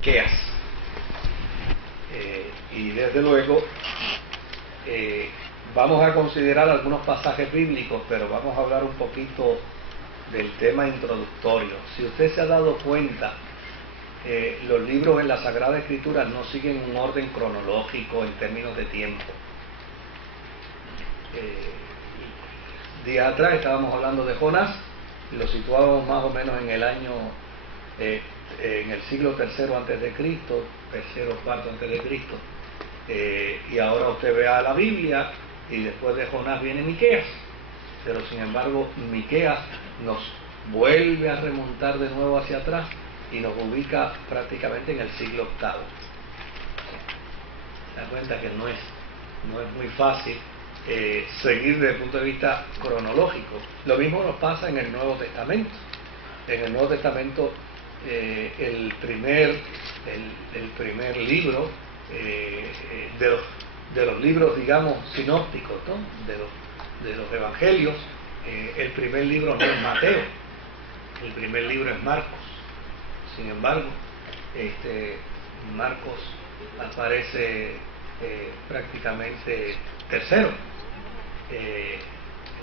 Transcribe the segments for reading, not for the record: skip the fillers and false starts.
Miqueas. Y desde luego vamos a considerar algunos pasajes bíblicos, pero vamos a hablar un poquito del tema introductorio. Si usted se ha dado cuenta, los libros en la Sagrada Escritura no siguen un orden cronológico en términos de tiempo. Días atrás estábamos hablando de Jonás, y lo situábamos más o menos en el año, en el siglo III antes de Cristo, tercero o cuarto antes de Cristo. Y ahora usted vea la Biblia y después de Jonás viene Miqueas, pero sin embargo Miqueas nos vuelve a remontar de nuevo hacia atrás y nos ubica prácticamente en el siglo VIII. Se da cuenta que no es muy fácil seguir desde el punto de vista cronológico. Lo mismo nos pasa en el Nuevo Testamento. En el Nuevo Testamento el primer libro de los libros, digamos, sinópticos, ¿no? de los evangelios, el primer libro no es Mateo, el primer libro es Marcos. Sin embargo, Marcos aparece prácticamente tercero.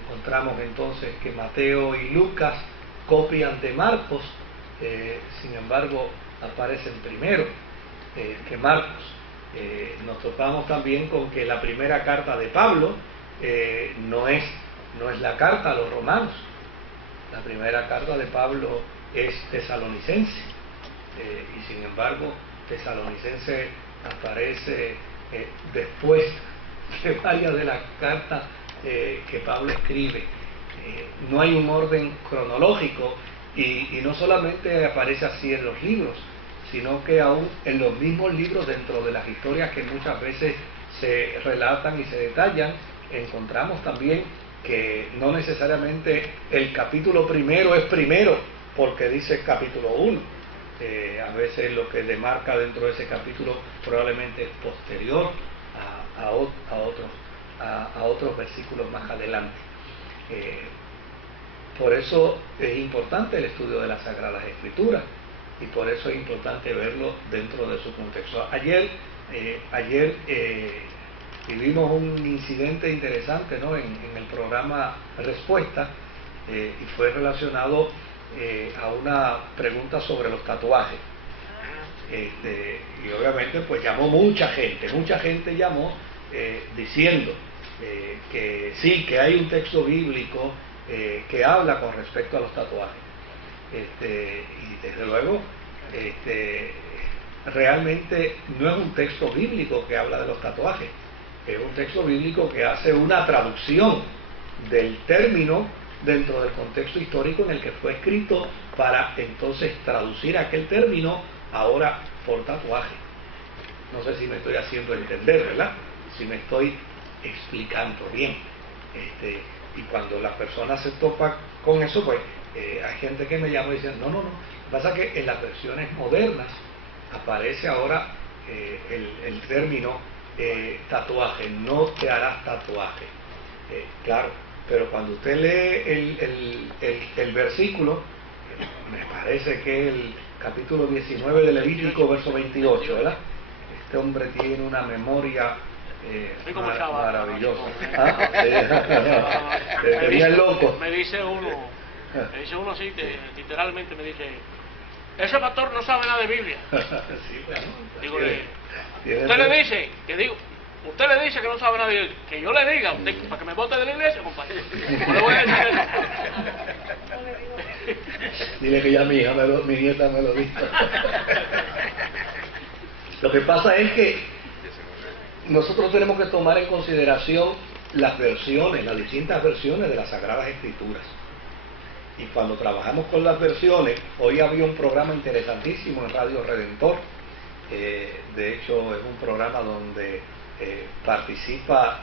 Encontramos entonces que Mateo y Lucas copian de Marcos, sin embargo aparecen primero que Marcos. Nos topamos también con que la primera carta de Pablo no es la carta a los romanos. La primera carta de Pablo es tesalonicense, y sin embargo tesalonicense aparece después de varias de las cartas que Pablo escribe. No hay un orden cronológico, y no solamente aparece así en los libros, sino que aún en los mismos libros, dentro de las historias que muchas veces se relatan y se detallan, encontramos también que no necesariamente el capítulo primero es primero porque dice capítulo 1. A veces lo que demarca dentro de ese capítulo probablemente es posterior a otros versículos más adelante. Por eso es importante el estudio de las Sagradas Escrituras, y por eso es importante verlo dentro de su contexto. Ayer vivimos un incidente interesante, ¿no? en el programa Respuesta, y fue relacionado a una pregunta sobre los tatuajes. Y obviamente pues llamó mucha gente llamó diciendo que sí, que hay un texto bíblico que habla con respecto a los tatuajes. Y desde luego realmente no es un texto bíblico que habla de los tatuajes, es un texto bíblico que hace una traducción del término dentro del contexto histórico en el que fue escrito, para entonces traducir aquel término ahora por tatuaje. No sé si me estoy haciendo entender, ¿verdad? Si me estoy explicando bien. Y cuando la persona se topa con eso, pues hay gente que me llama y dice, no. Pasa que en las versiones modernas aparece ahora el término tatuaje, no te harás tatuaje. Claro, pero cuando usted lee el versículo, me parece que el capítulo 19 de Levítico, verso 28, ¿verdad? Este hombre tiene una memoria maravillosa. Te vería loco. Me dice uno así, literalmente me dice, ese pastor no sabe nada de Biblia. Sí, claro. Digo, usted le dice que no sabe nada de Biblia, que yo le diga a usted para que me vote de la iglesia, compadre. No le voy a decir eso. Dile que ya mi nieta me lo dijo. Lo que pasa es que nosotros tenemos que tomar en consideración las distintas versiones de las Sagradas Escrituras. Y cuando trabajamos con las versiones, hoy había un programa interesantísimo en Radio Redentor. De hecho, es un programa donde participa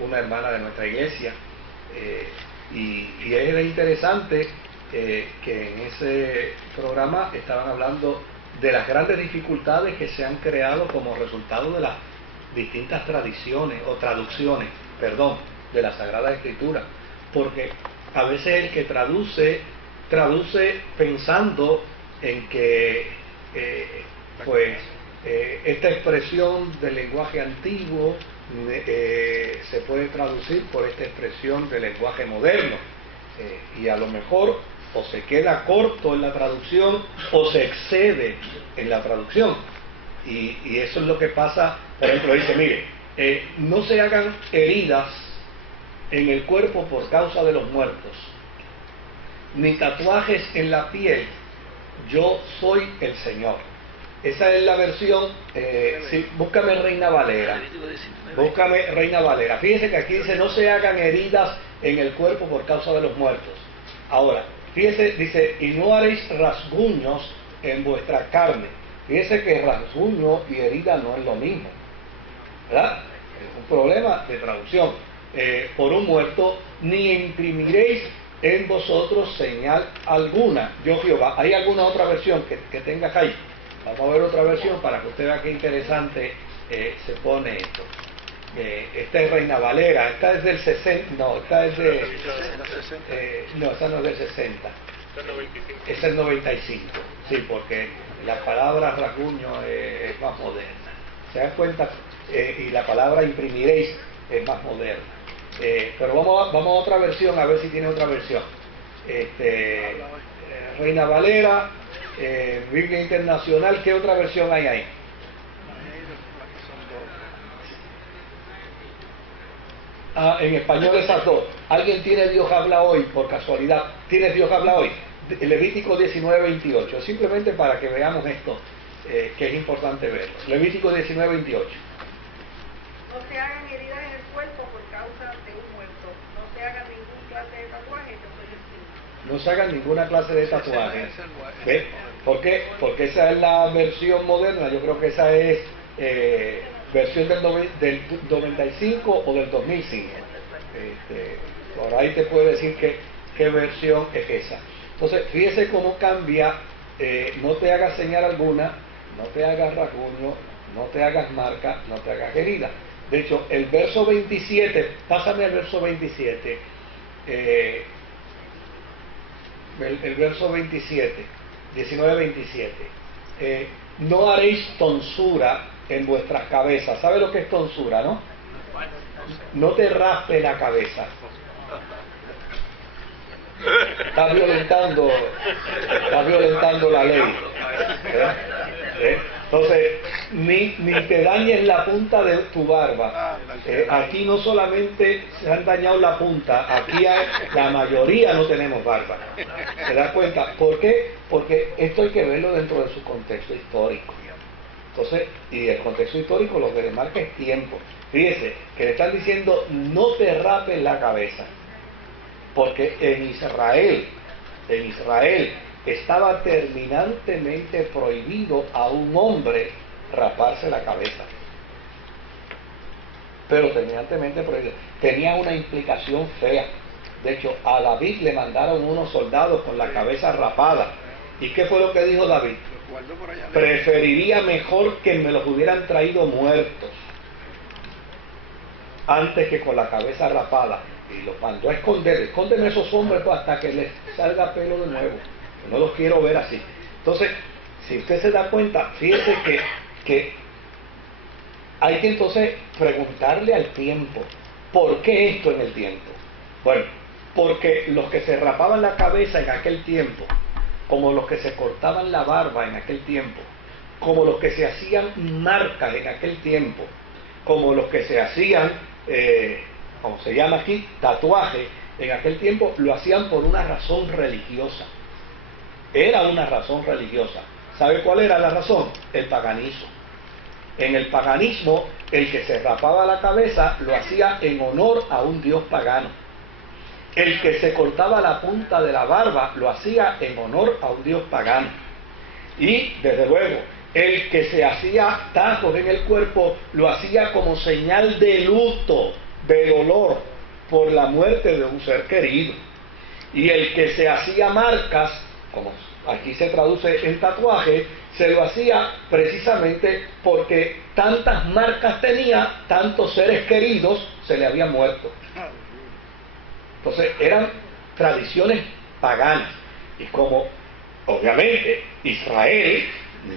una hermana de nuestra iglesia. Y era interesante que en ese programa estaban hablando de las grandes dificultades que se han creado como resultado de las distintas traducciones de la Sagrada Escritura, porque a veces el que traduce pensando en que pues esta expresión del lenguaje antiguo se puede traducir por esta expresión del lenguaje moderno, y a lo mejor o se queda corto en la traducción o se excede en la traducción, y eso es lo que pasa. Por ejemplo, dice, mire, no se hagan heridas en el cuerpo por causa de los muertos, ni tatuajes en la piel, yo soy el Señor. Esa es la versión, sí, búscame Reina Valera. Búscame Reina Valera. Fíjense que aquí dice, no se hagan heridas en el cuerpo por causa de los muertos. Ahora, fíjense, dice, y no haréis rasguños en vuestra carne. Fíjense que rasguño y herida no es lo mismo, ¿verdad? Es un problema de traducción. Por un muerto, ni imprimiréis en vosotros señal alguna, yo Jehová. ¿Hay alguna otra versión que tengas ahí? Vamos a ver otra versión para que usted vea qué interesante se pone esto. Esta es Reina Valera, esta es del 60, no, esta es de... no, esta no es del 60. Es el 95, sí, porque la palabra rasguño es más moderna. ¿Se dan cuenta? Y la palabra imprimiréis es más moderna. Pero vamos a otra versión, a ver si tiene otra versión. Reina Valera, Biblia Internacional, ¿qué otra versión hay ahí? En español esas dos. ¿Alguien tiene Dios habla hoy, por casualidad? ¿Tienes Dios habla hoy? Levítico 19:28, simplemente para que veamos esto, que es importante verlo. Levítico 19:28. No se hagan heridas en el cuerpo por causa de un muerto. No se hagan ninguna clase de tatuaje, yo soy el Señor. No se hagan ninguna clase de tatuaje. ¿Ve? ¿Por qué? Porque esa es la versión moderna. Yo creo que esa es versión del 95 o del 2005. Por ahí te puedo decir qué versión es esa. Entonces, fíjese cómo cambia. No te hagas señal alguna, no te hagas rasguño, no te hagas marca, no te hagas herida. De hecho, el verso 27, pásame al verso 27, el verso 27, 19:27, no haréis tonsura en vuestras cabezas. ¿Sabe lo que es tonsura, no? No te raspe la cabeza. Estás violentando la ley. Entonces, ni te dañes la punta de tu barba. Aquí no solamente se han dañado la punta, aquí la mayoría no tenemos barba. ¿Se da cuenta? ¿Por qué? Porque esto hay que verlo dentro de su contexto histórico. Entonces, y el contexto histórico lo que le marca es tiempo. Fíjese que le están diciendo, no te rapes la cabeza. Porque en Israel estaba terminantemente prohibido a un hombre raparse la cabeza. Pero terminantemente prohibido. Tenía una implicación fea. De hecho, a David le mandaron unos soldados con la cabeza rapada. ¿Y qué fue lo que dijo David? Preferiría mejor que me los hubieran traído muertos antes que con la cabeza rapada. Y los mandó a esconder. Escóndeme esos hombres hasta que les salga pelo de nuevo. No los quiero ver así. Entonces, si usted se da cuenta, fíjese que hay que entonces preguntarle al tiempo, ¿por qué esto en el tiempo? Bueno, porque los que se rapaban la cabeza en aquel tiempo, como los que se cortaban la barba en aquel tiempo, como los que se hacían marcas en aquel tiempo, como los que se hacían, como se llama aquí, tatuaje, en aquel tiempo lo hacían por una razón religiosa. Era una razón religiosa. ¿Sabe cuál era la razón? El paganismo. En el paganismo, el que se rapaba la cabeza lo hacía en honor a un dios pagano. El que se cortaba la punta de la barba lo hacía en honor a un dios pagano. Y, desde luego, el que se hacía tacos en el cuerpo lo hacía como señal de luto, de dolor, por la muerte de un ser querido. Y el que se hacía marcas, como aquí se traduce en tatuaje, se lo hacía precisamente porque tantas marcas tenía, tantos seres queridos se le habían muerto. Entonces eran tradiciones paganas. Y como obviamente Israel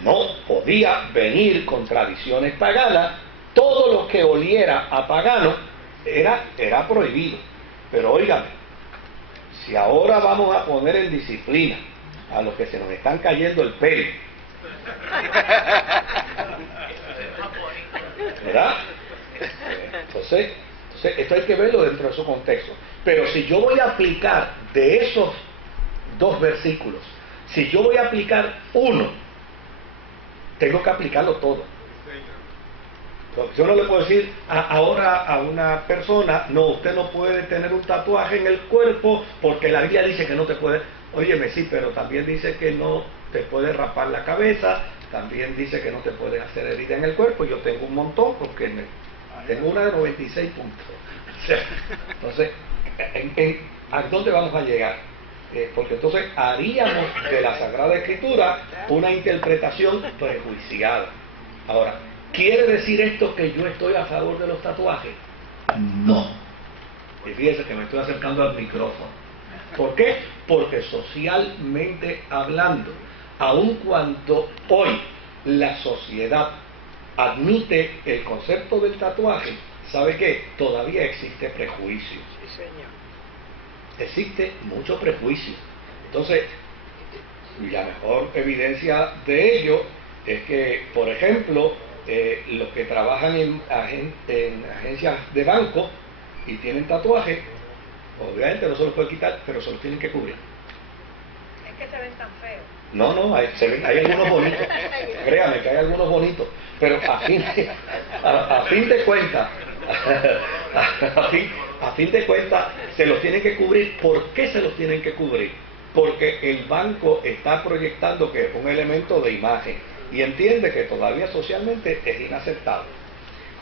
no podía venir con tradiciones paganas. Todo lo que oliera a pagano era prohibido. Pero óigame, si ahora vamos a poner en disciplina a los que se nos están cayendo el pelo, ¿verdad? Entonces esto hay que verlo dentro de su contexto. Pero si yo voy a aplicar de esos dos versículos, si yo voy a aplicar uno, tengo que aplicarlo todo. Yo no le puedo decir ahora a una persona, no, usted no puede tener un tatuaje en el cuerpo porque la Biblia dice que no te puede. Óyeme, sí, pero también dice que no te puede rapar la cabeza, también dice que no te pueden hacer herida en el cuerpo. Yo tengo un montón porque tengo una de 96 puntos. Entonces, ¿a dónde vamos a llegar? Porque entonces haríamos de la Sagrada Escritura una interpretación prejuiciada. Ahora, ¿quiere decir esto que yo estoy a favor de los tatuajes? No. Y fíjense que me estoy acercando al micrófono. ¿Por qué? Porque socialmente hablando, aun cuando hoy la sociedad admite el concepto del tatuaje, ¿sabe qué? Todavía existe prejuicio. Sí, señor. Existe mucho prejuicio. Entonces, la mejor evidencia de ello es que, por ejemplo, los que trabajan en agencias de banco y tienen tatuajes, obviamente no se los pueden quitar, pero se los tienen que cubrir. Es que se ven tan feos. No, hay algunos bonitos. Créame que hay algunos bonitos, pero a fin de cuentas, a fin de cuentas, se los tienen que cubrir. ¿Por qué se los tienen que cubrir? Porque el banco está proyectando que es un elemento de imagen y entiende que todavía socialmente es inaceptable.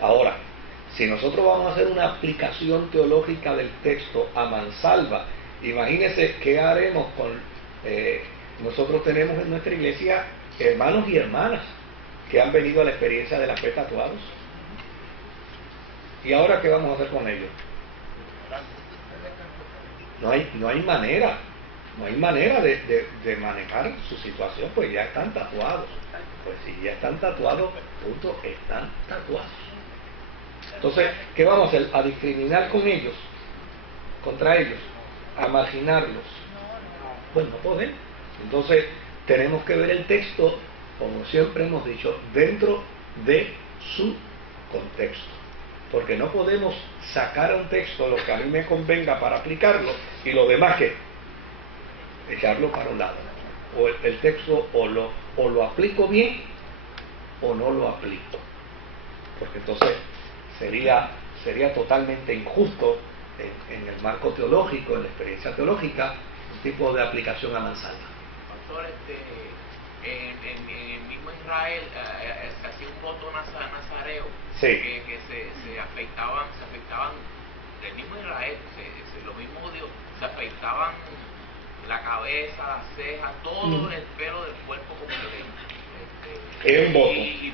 Ahora, si nosotros vamos a hacer una aplicación teológica del texto a mansalva, imagínense qué haremos con... nosotros tenemos en nuestra iglesia hermanos y hermanas que han venido a la experiencia de la fe tatuados. ¿Y ahora qué vamos a hacer con ellos? No hay manera de manejar su situación, pues ya están tatuados. Pues si ya están tatuados, punto, están tatuados. Entonces, ¿qué vamos a hacer? A discriminar con ellos, contra ellos, a marginarlos. Pues no podemos. Entonces, tenemos que ver el texto, como siempre hemos dicho, dentro de su contexto. Porque no podemos sacar a un texto lo que a mí me convenga para aplicarlo y lo demás que echarlo para un lado. O el texto o lo aplico bien o no lo aplico. Porque entonces sería totalmente injusto en el marco teológico, en la experiencia teológica, un tipo de aplicación a mansalva. Pastor, en el mismo Israel se hacía un voto nazareo, sí, que se afeitaban, el mismo Israel, los mismos judíos, se afeitaban la cabeza, las cejas, todo el pelo del cuerpo completo. Es un voto. Y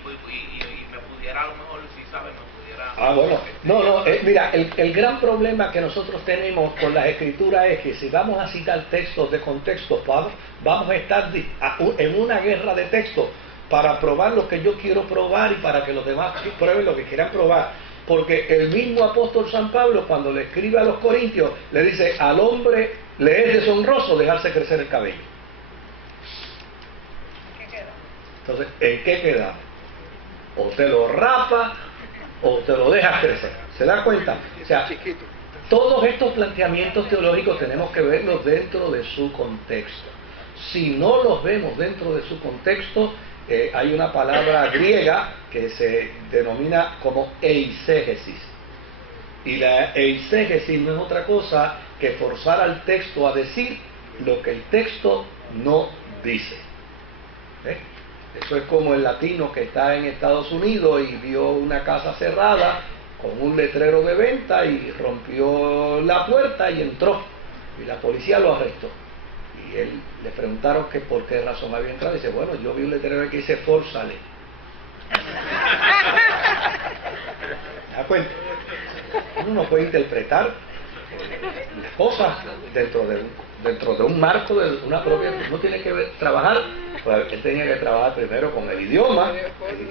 me pudiera, a lo mejor, si sabe, me pudiera... Bueno, no, mira, el gran problema que nosotros tenemos con las escrituras es que si vamos a citar textos de contexto, vamos a estar en una guerra de textos para probar lo que yo quiero probar y para que los demás prueben lo que quieran probar. Porque el mismo apóstol San Pablo, cuando le escribe a los corintios, le dice, al hombre le es deshonroso dejarse crecer el cabello. ¿Qué queda? Entonces, ¿en qué quedamos? O te lo rapa o te lo dejas crecer. ¿Se da cuenta? O sea, todos estos planteamientos teológicos tenemos que verlos dentro de su contexto. Si no los vemos dentro de su contexto, hay una palabra griega que se denomina como eisegesis. Y la eisegesis no es otra cosa que forzar al texto a decir lo que el texto no dice. Eso es como el latino que está en Estados Unidos y vio una casa cerrada con un letrero de venta y rompió la puerta y entró. Y la policía lo arrestó. Y él le preguntaron que por qué razón había entrado. Y dice, bueno, yo vi un letrero que dice fórzale. ¿Se da cuenta? Uno no puede interpretar las cosas dentro de un dentro de un marco de una propia, uno tiene que trabajar, pues él tenía que trabajar primero con el idioma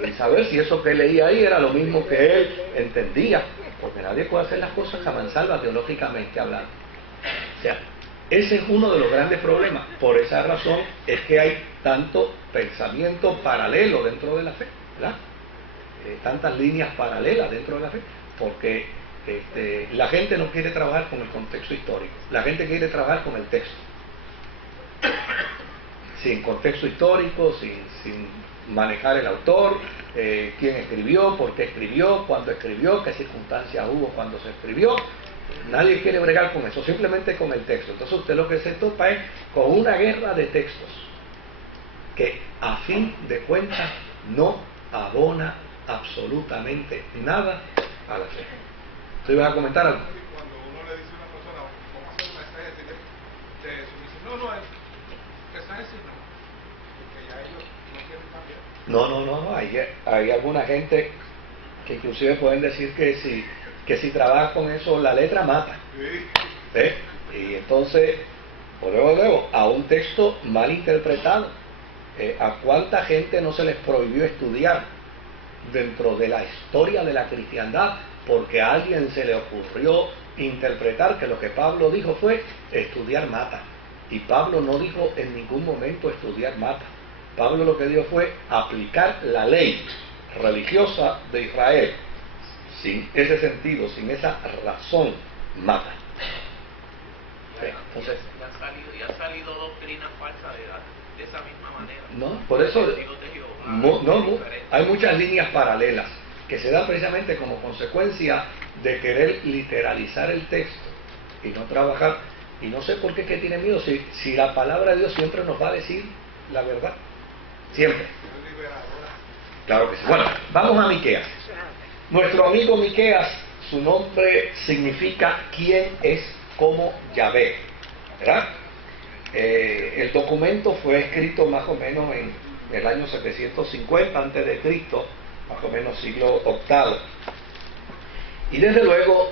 y saber si eso que leía ahí era lo mismo que él entendía, porque nadie puede hacer las cosas a mansalva teológicamente hablando. O sea, ese es uno de los grandes problemas. Por esa razón es que hay tanto pensamiento paralelo dentro de la fe, ¿verdad? Tantas líneas paralelas dentro de la fe, porque la gente no quiere trabajar con el contexto histórico, la gente quiere trabajar con el texto, sin contexto histórico, sin manejar el autor, quién escribió, por qué escribió, cuándo escribió, qué circunstancias hubo cuando se escribió. Nadie quiere bregar con eso, simplemente con el texto. Entonces usted lo que se topa es con una guerra de textos que a fin de cuentas no abona absolutamente nada a la fe. ¿Tú ibas a comentar algo? Cuando uno le dice a una persona, vamos a hacer una exégesis de eso, dice, no, exégesis no, porque ya ellos no quieren cambiar. No, hay alguna gente que inclusive pueden decir que si trabajas con eso, la letra mata. Y entonces, luego, a un texto mal interpretado, ¿a cuánta gente no se les prohibió estudiar dentro de la historia de la cristiandad porque a alguien se le ocurrió interpretar que lo que Pablo dijo fue estudiar mata? Y Pablo no dijo en ningún momento estudiar mata. Pablo lo que dijo fue aplicar la ley religiosa de Israel. Sin ese sentido, sin esa razón, mata. Entonces, ya han salido doctrinas falsas de esa misma manera. No, por eso hay muchas líneas paralelas que se dan precisamente como consecuencia de querer literalizar el texto y no trabajar. Y no sé por qué es que tiene miedo, si la palabra de Dios siempre nos va a decir la verdad. Siempre. Claro que sí. Bueno, vamos a Miqueas. Nuestro amigo Miqueas, su nombre significa ¿quién es como Yahvé? ¿Verdad? El documento fue escrito más o menos en el año 750 a.C., más o menos siglo VIII. Y desde luego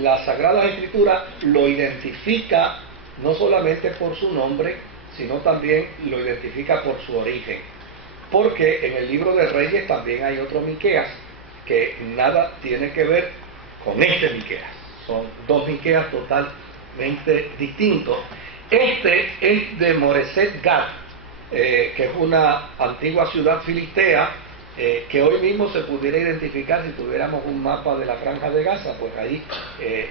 la Sagrada Escritura lo identifica no solamente por su nombre, sino también lo identifica por su origen. Porque en el libro de Reyes también hay otro Miqueas, que nada tiene que ver con este Miqueas. Son dos Miqueas totalmente distintos. Este es de Moreset Gat, que es una antigua ciudad filistea, que hoy mismo se pudiera identificar si tuviéramos un mapa de la Franja de Gaza, pues ahí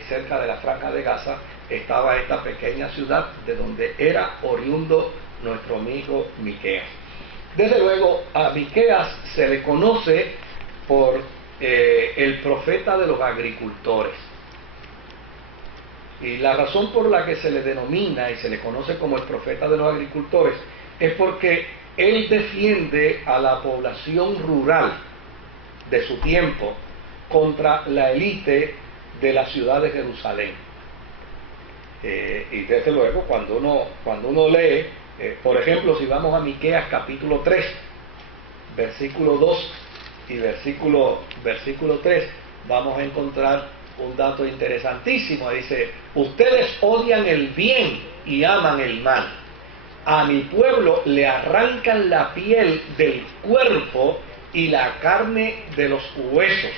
cerca de la Franja de Gaza estaba esta pequeña ciudad de donde era oriundo nuestro amigo Miqueas. Desde luego a Miqueas se le conoce por el profeta de los agricultores. Y la razón por la que se le denomina y se le conoce como el profeta de los agricultores es porque él defiende a la población rural de su tiempo contra la élite de la ciudad de Jerusalén. Y desde luego cuando uno lee, por ejemplo, si vamos a Miqueas capítulo 3, versículo 2 y versículo 3, vamos a encontrar un dato interesantísimo. Dice: ustedes odian el bien y aman el mal. A mi pueblo le arrancan la piel del cuerpo y la carne de los huesos.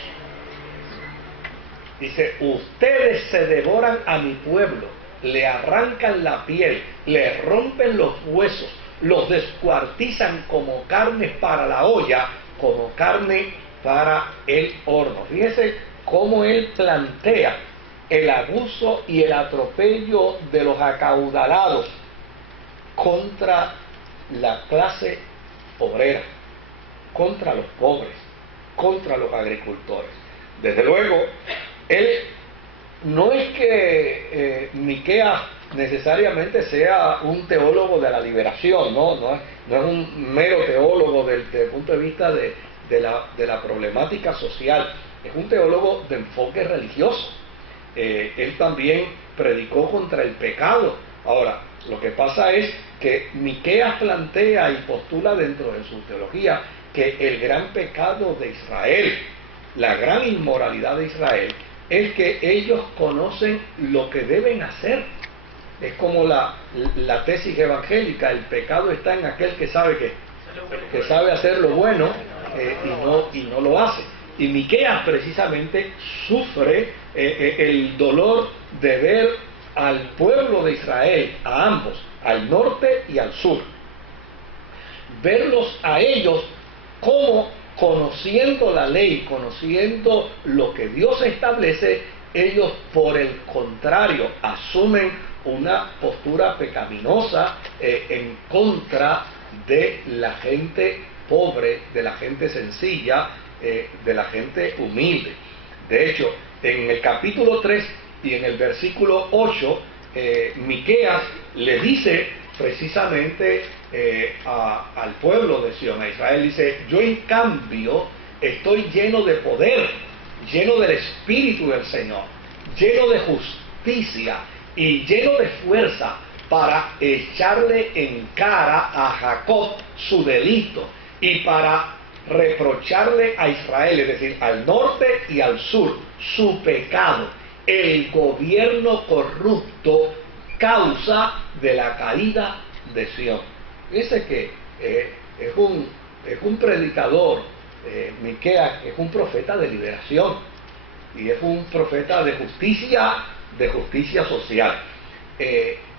Dice: ustedes se devoran a mi pueblo, le arrancan la piel, le rompen los huesos, los descuartizan como carne para la olla, como carne para el horno. Fíjese cómo él plantea el abuso y el atropello de los acaudalados contra la clase obrera, contra los pobres, contra los agricultores. Desde luego, él no es que Miqueas necesariamente sea un teólogo de la liberación, no es un mero teólogo desde el punto de vista de la problemática social, es un teólogo de enfoque religioso. Él también predicó contra el pecado. Ahora, lo que pasa es que Miqueas plantea y postula dentro de su teología que el gran pecado de Israel, la gran inmoralidad de Israel, es que ellos conocen lo que deben hacer Es como la tesis evangélica: el pecado está en aquel que sabe que sabe hacer lo bueno y no lo hace. Y Miqueas precisamente sufre el dolor de ver al pueblo de Israel, a ambos, al norte y al sur, verlos a ellos como, conociendo la ley, conociendo lo que Dios establece, ellos por el contrario asumen una postura pecaminosa en contra de la gente pobre, de la gente sencilla, de la gente humilde. De hecho, en el capítulo 3 y en el versículo 8, Miqueas le dice precisamente al pueblo de Sion, a Israel, dice: yo en cambio estoy lleno de poder, lleno del Espíritu del Señor, lleno de justicia y lleno de fuerza para echarle en cara a Jacob su delito y para reprocharle a Israel, es decir, al norte y al sur, su pecado, el gobierno corrupto, causa de la caída de Sion. Dice que es un predicador, Miqueas es un profeta de liberación y es un profeta de justicia social.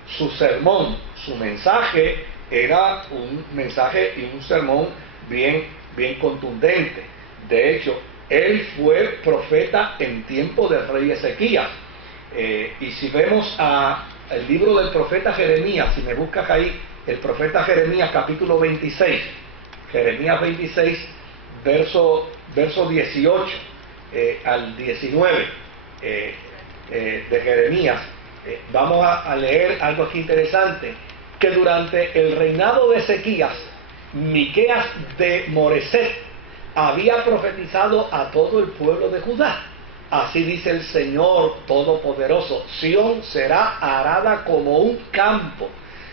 Su sermón, su mensaje era un mensaje y un sermón bien contundente. De hecho, él fue profeta en tiempo del rey Ezequías. Y si vemos el libro del profeta Jeremías, si me buscas ahí, el profeta Jeremías capítulo 26, Jeremías 26, verso 18 al 19 de Jeremías, vamos a leer algo aquí interesante, que durante el reinado de Ezequías, Miqueas de Moreset había profetizado a todo el pueblo de Judá. Así dice el Señor Todopoderoso: Sión será arada como un campo,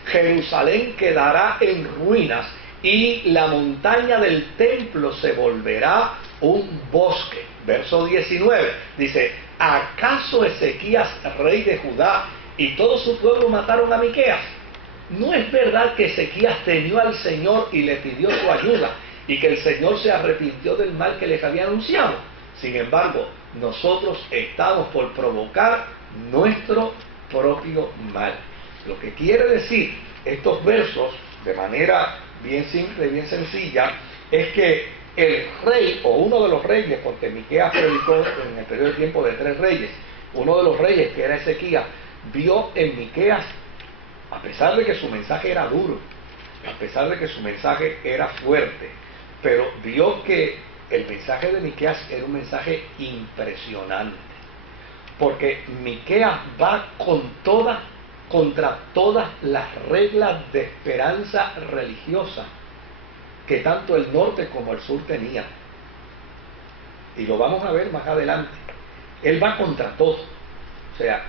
Jerusalén quedará en ruinas, y la montaña del templo se volverá un bosque. Verso 19 dice: ¿acaso Ezequías, rey de Judá, y todo su pueblo mataron a Miqueas? ¿No es verdad que Ezequías temió al Señor y le pidió su ayuda, y que el Señor se arrepintió del mal que les había anunciado? Sin embargo, nosotros estamos por provocar nuestro propio mal. Lo que quiere decir estos versos, de manera bien simple y bien sencilla, es que el rey, o uno de los reyes, porque Miqueas predicó en el periodo de tiempo de 3 reyes, uno de los reyes, que era Ezequías, vio en Miqueas, a pesar de que su mensaje era duro, a pesar de que su mensaje era fuerte, pero vio que el mensaje de Miqueas era un mensaje impresionante, porque Miqueas va contra todas las reglas de esperanza religiosa que tanto el norte como el sur tenían. Y lo vamos a ver más adelante. Él va contra todo. O sea,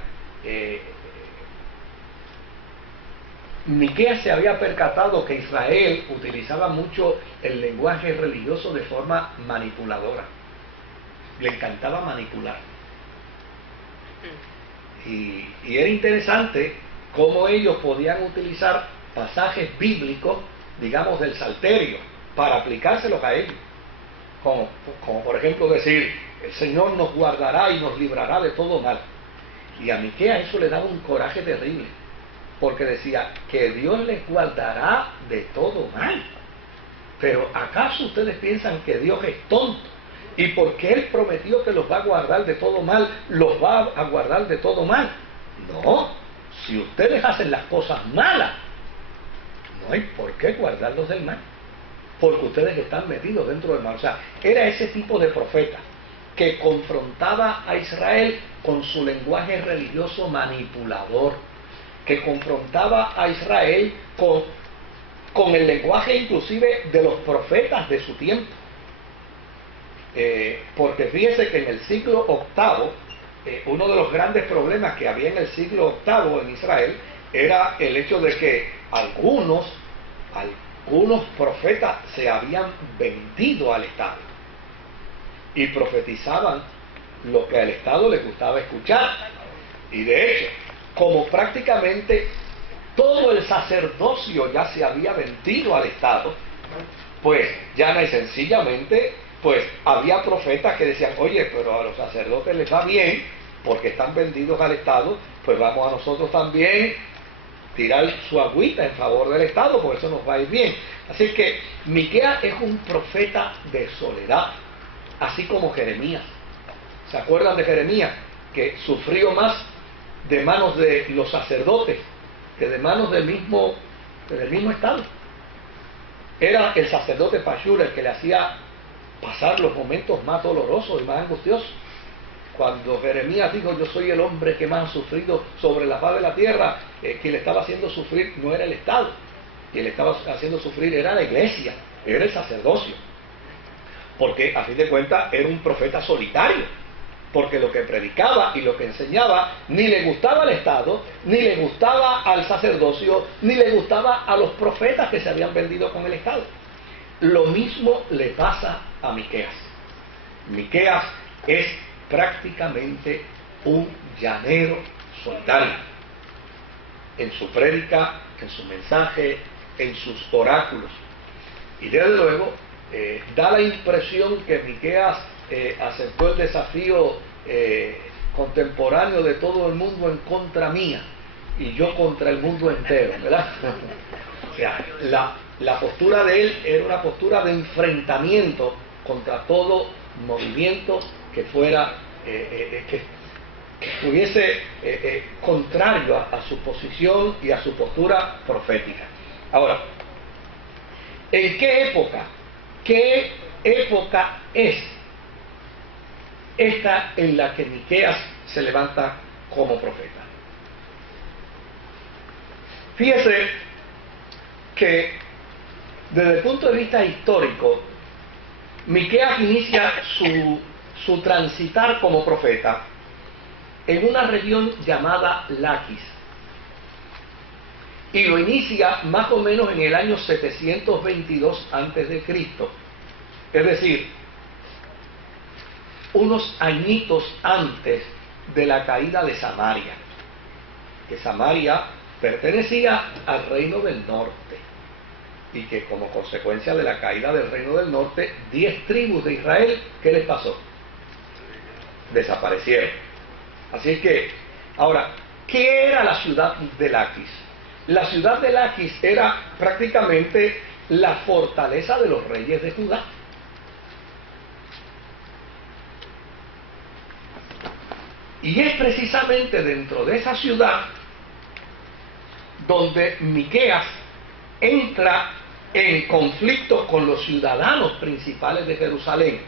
Miqueas se había percatado que Israel utilizaba mucho el lenguaje religioso de forma manipuladora. Le encantaba manipular. Y era interesante cómo ellos podían utilizar pasajes bíblicos, digamos, del Salterio, para aplicárselos a ellos. Como por ejemplo decir: el Señor nos guardará y nos librará de todo mal. Y a Miqueas eso le daba un coraje terrible, porque decía que Dios les guardará de todo mal. Pero ¿acaso ustedes piensan que Dios es tonto? Y porque Él prometió que los va a guardar de todo mal, los va a guardar de todo mal. No, si ustedes hacen las cosas malas, no hay por qué guardarlos del mal, porque ustedes están metidos dentro del mal. O sea, era ese tipo de profeta que confrontaba a Israel con su lenguaje religioso manipulador, que confrontaba a Israel con el lenguaje inclusive de los profetas de su tiempo. Porque fíjese que en el siglo VIII, uno de los grandes problemas que había en el siglo VIII en Israel era el hecho de que algunos profetas se habían vendido al Estado y profetizaban lo que al Estado le gustaba escuchar. Y de hecho, como prácticamente todo el sacerdocio ya se había vendido al Estado, pues llana y sencillamente, pues había profetas que decían, oye, pero a los sacerdotes les va bien porque están vendidos al Estado, pues vamos a nosotros también tirar su agüita en favor del Estado, porque eso nos va a ir bien. Así que Miqueas es un profeta de soledad, así como Jeremías. ¿Se acuerdan de Jeremías? Que sufrió más de manos de los sacerdotes que de manos del mismo Estado. Era el sacerdote Pashur el que le hacía pasar los momentos más dolorosos y más angustiosos. Cuando Jeremías dijo, yo soy el hombre que más ha sufrido sobre la faz de la tierra, quien le estaba haciendo sufrir no era el Estado, quien le estaba haciendo sufrir era la iglesia, era el sacerdocio, porque a fin de cuentas era un profeta solitario, porque lo que predicaba y lo que enseñaba ni le gustaba al Estado, ni le gustaba al sacerdocio, ni le gustaba a los profetas que se habían vendido con el Estado. Lo mismo le pasa a Miqueas. Miqueas es prácticamente un llanero solitario en su prédica, en su mensaje, en sus oráculos. Y desde luego da la impresión que Miqueas aceptó el desafío contemporáneo de todo el mundo en contra mía y yo contra el mundo entero, ¿verdad? O sea, la postura de él era una postura de enfrentamiento contra todo movimiento que fuera que estuviese contrario a su posición y a su postura profética. Ahora, ¿en qué época es esta en la que Miqueas se levanta como profeta? Fíjese que desde el punto de vista histórico, Miqueas inicia su transitar como profeta en una región llamada Laquis, y lo inicia más o menos en el año 722 a.C., es decir, unos añitos antes de la caída de Samaria, que Samaria pertenecía al reino del norte, y que como consecuencia de la caída del reino del norte, 10 tribus de Israel, ¿qué les pasó? Desaparecieron. Así que, ahora, ¿qué era la ciudad de Laquis? La ciudad de Laquis era prácticamente la fortaleza de los reyes de Judá. Y es precisamente dentro de esa ciudad donde Miqueas entra en conflicto con los ciudadanos principales de Jerusalén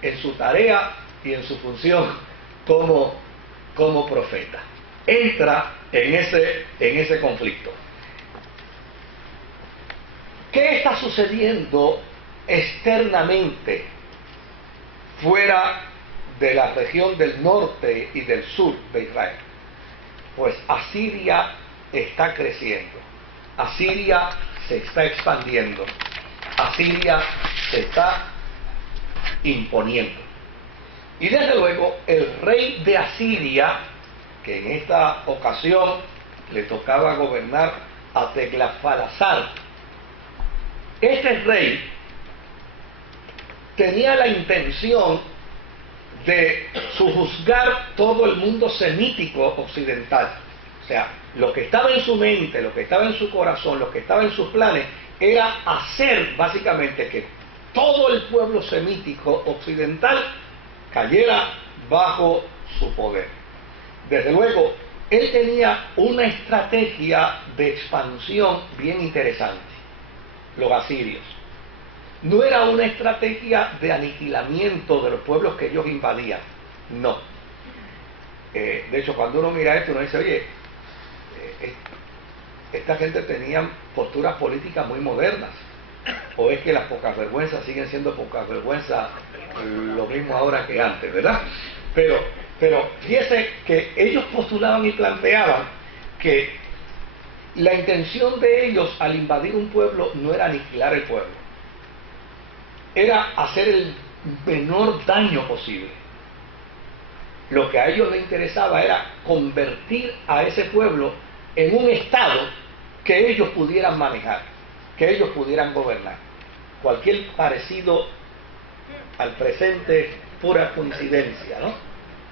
en su tarea y en su función como profeta. Entra en ese conflicto. ¿Qué está sucediendo externamente fuera de la región del norte y del sur de Israel? Pues Asiria está creciendo, Asiria se está expandiendo, Asiria se está imponiendo. Y desde luego el rey de Asiria, que en esta ocasión le tocaba gobernar a Teglafalasar, este rey tenía la intención de sojuzgar todo el mundo semítico occidental. O sea, lo que estaba en su mente, lo que estaba en su corazón, lo que estaba en sus planes, era hacer básicamente que todo el pueblo semítico occidental cayera bajo su poder. Desde luego, él tenía una estrategia de expansión bien interesante, los asirios. No era una estrategia de aniquilamiento de los pueblos que ellos invadían, no. De hecho, cuando uno mira esto, uno dice, oye, esta gente tenía posturas políticas muy modernas, o es que las pocas vergüenzas siguen siendo pocas vergüenzas, lo mismo ahora que antes, ¿verdad? Pero fíjese que ellos postulaban y planteaban que la intención de ellos al invadir un pueblo no era aniquilar el pueblo, era hacer el menor daño posible. Lo que a ellos les interesaba era convertir a ese pueblo en un estado que ellos pudieran manejar, que ellos pudieran gobernar. Cualquier parecido al presente, pura coincidencia, ¿no?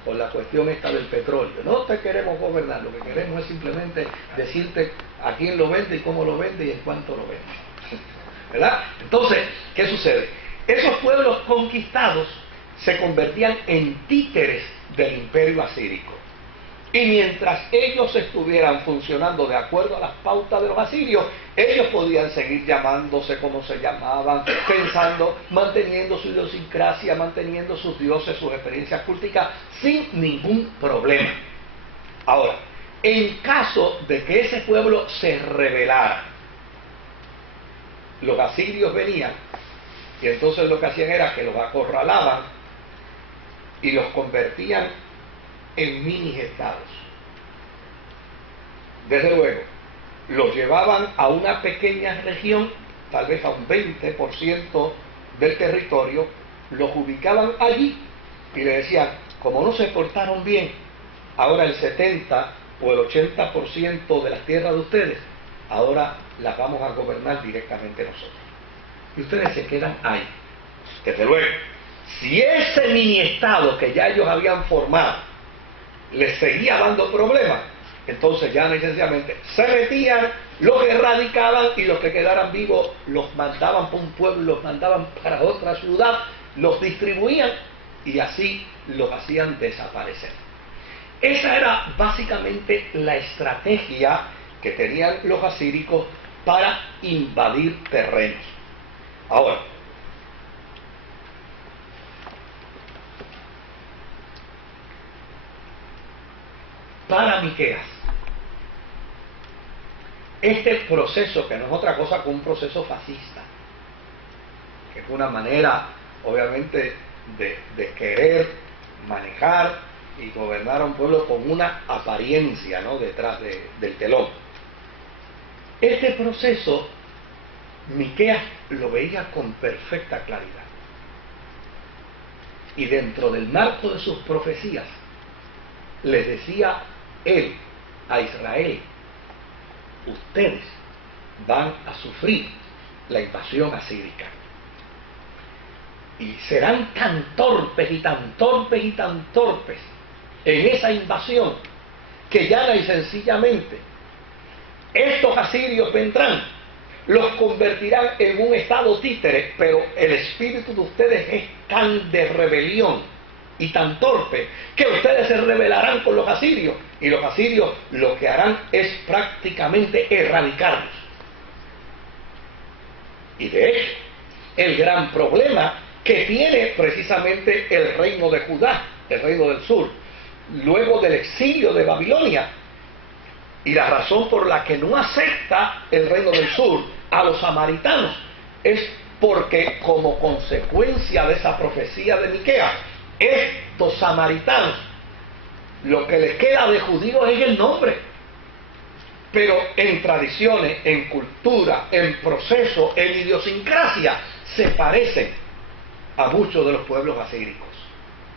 Con la cuestión esta del petróleo. No te queremos gobernar, lo que queremos es simplemente decirte a quién lo vende y cómo lo vende y en cuánto lo vende. ¿Verdad? Entonces, ¿qué sucede? Esos pueblos conquistados se convertían en títeres del imperio asírico. Y mientras ellos estuvieran funcionando de acuerdo a las pautas de los asirios, ellos podían seguir llamándose como se llamaban, pensando, manteniendo su idiosincrasia, manteniendo sus dioses, sus experiencias culticas, sin ningún problema. Ahora, en caso de que ese pueblo se rebelara, los asirios venían, y entonces lo que hacían era que los acorralaban y los convertían en mini estados. Desde luego, los llevaban a una pequeña región, tal vez a un 20% del territorio, los ubicaban allí y le decían, como no se portaron bien, ahora el 70 o el 80% de las tierras de ustedes, ahora las vamos a gobernar directamente nosotros. Y ustedes se quedan ahí. Desde luego, si ese mini estado que ya ellos habían formado les seguía dando problemas, entonces ya necesariamente se metían, los erradicaban y los que quedaran vivos los mandaban para un pueblo, los mandaban para otra ciudad, los distribuían y así los hacían desaparecer. Esa era básicamente la estrategia que tenían los asíricos para invadir terrenos. Ahora, para Miqueas, este proceso, que no es otra cosa que un proceso fascista, que es una manera, obviamente, de querer manejar y gobernar a un pueblo con una apariencia, ¿no?, detrás del telón. Este proceso, Miqueas lo veía con perfecta claridad. Y dentro del marco de sus profecías, les decía él a Israel, ustedes van a sufrir la invasión asírica. Y serán tan torpes y tan torpes y tan torpes en esa invasión que llana y sencillamente estos asirios vendrán, los convertirán en un estado títere, pero el espíritu de ustedes es tan de rebelión y tan torpe que ustedes se rebelarán con los asirios, y los asirios lo que harán es prácticamente erradicarlos. Y de hecho, el gran problema que tiene precisamente el reino de Judá, el reino del sur, luego del exilio de Babilonia, y la razón por la que no acepta el reino del sur a los samaritanos, es porque como consecuencia de esa profecía de Miqueas, estos samaritanos, lo que les queda de judíos es el nombre, pero en tradiciones, en cultura, en proceso, en idiosincrasia, se parecen a muchos de los pueblos asíricos,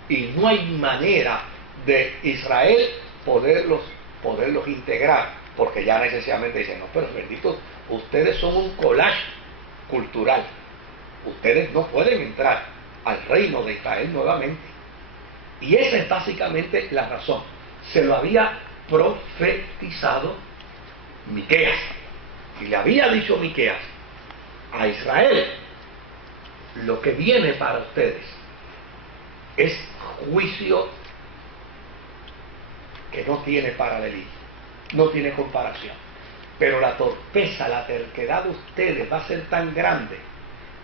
y no hay manera de Israel poderlos integrar, porque ya necesariamente dicen, no, pero benditos, ustedes son un collage cultural, ustedes no pueden entrar al reino de Israel nuevamente. Y esa es básicamente la razón. Se lo había profetizado Miqueas, y le había dicho Miqueas a Israel, lo que viene para ustedes es juicio que no tiene paralelismo, no tiene comparación. Pero la torpeza, la terquedad de ustedes va a ser tan grande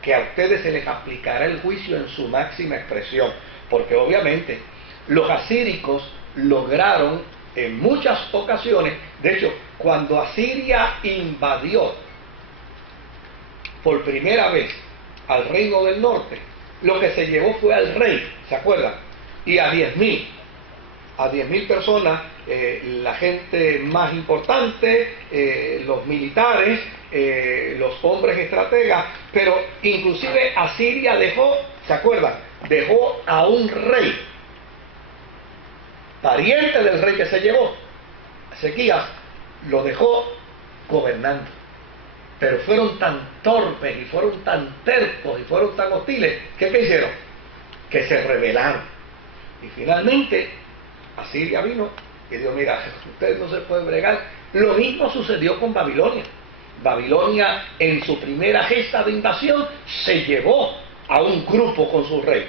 que a ustedes se les aplicará el juicio en su máxima expresión. Porque obviamente los asíricos lograron en muchas ocasiones, de hecho, cuando Asiria invadió por primera vez al reino del norte, lo que se llevó fue al rey, ¿se acuerdan? Y a 10.000 personas, la gente más importante, los militares, los hombres estrategas, pero inclusive Asiria dejó, ¿se acuerdan? Dejó a un rey pariente del rey que se llevó, Ezequías, lo dejó gobernando. Pero fueron tan torpes y fueron tan tercos y fueron tan hostiles que ¿qué hicieron? Que se rebelaron. Y finalmente Asiria vino y dijo, mira, ustedes no se pueden bregar. Lo mismo sucedió con Babilonia. Babilonia en su primera gesta de invasión se llevó a un grupo con su rey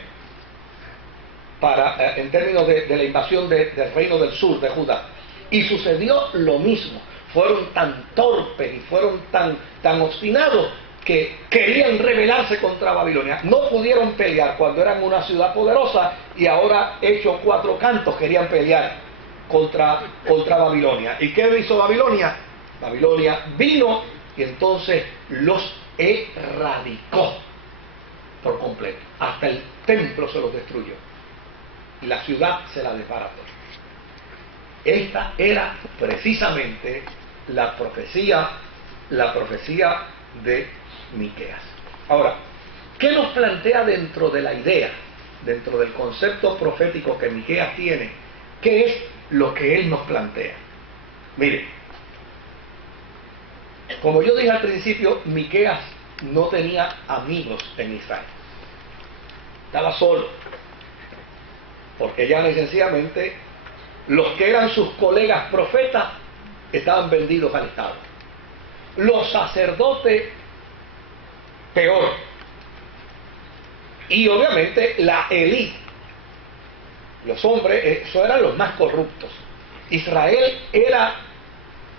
en términos de la invasión del reino del sur de Judá. Y sucedió lo mismo. Fueron tan torpes y fueron tan obstinados que querían rebelarse contra Babilonia. No pudieron pelear cuando eran una ciudad poderosa y ahora, hechos 4 cantos, querían pelear contra Babilonia. ¿Y qué hizo Babilonia? Babilonia vino y entonces los erradicó por completo. Hasta el templo se los destruyó. Y la ciudad se la desbarató. Esta era precisamente la profecía de Miqueas. Ahora, ¿qué nos plantea dentro de la idea, dentro del concepto profético que Miqueas tiene? ¿Qué es lo que él nos plantea? Mire, como yo dije al principio, Miqueas no tenía amigos en Israel. Estaba solo. Porque ya sencillamente los que eran sus colegas profetas estaban vendidos al Estado. Los sacerdotes, peor. Y obviamente la élite, los hombres, eso eran los más corruptos. Israel era,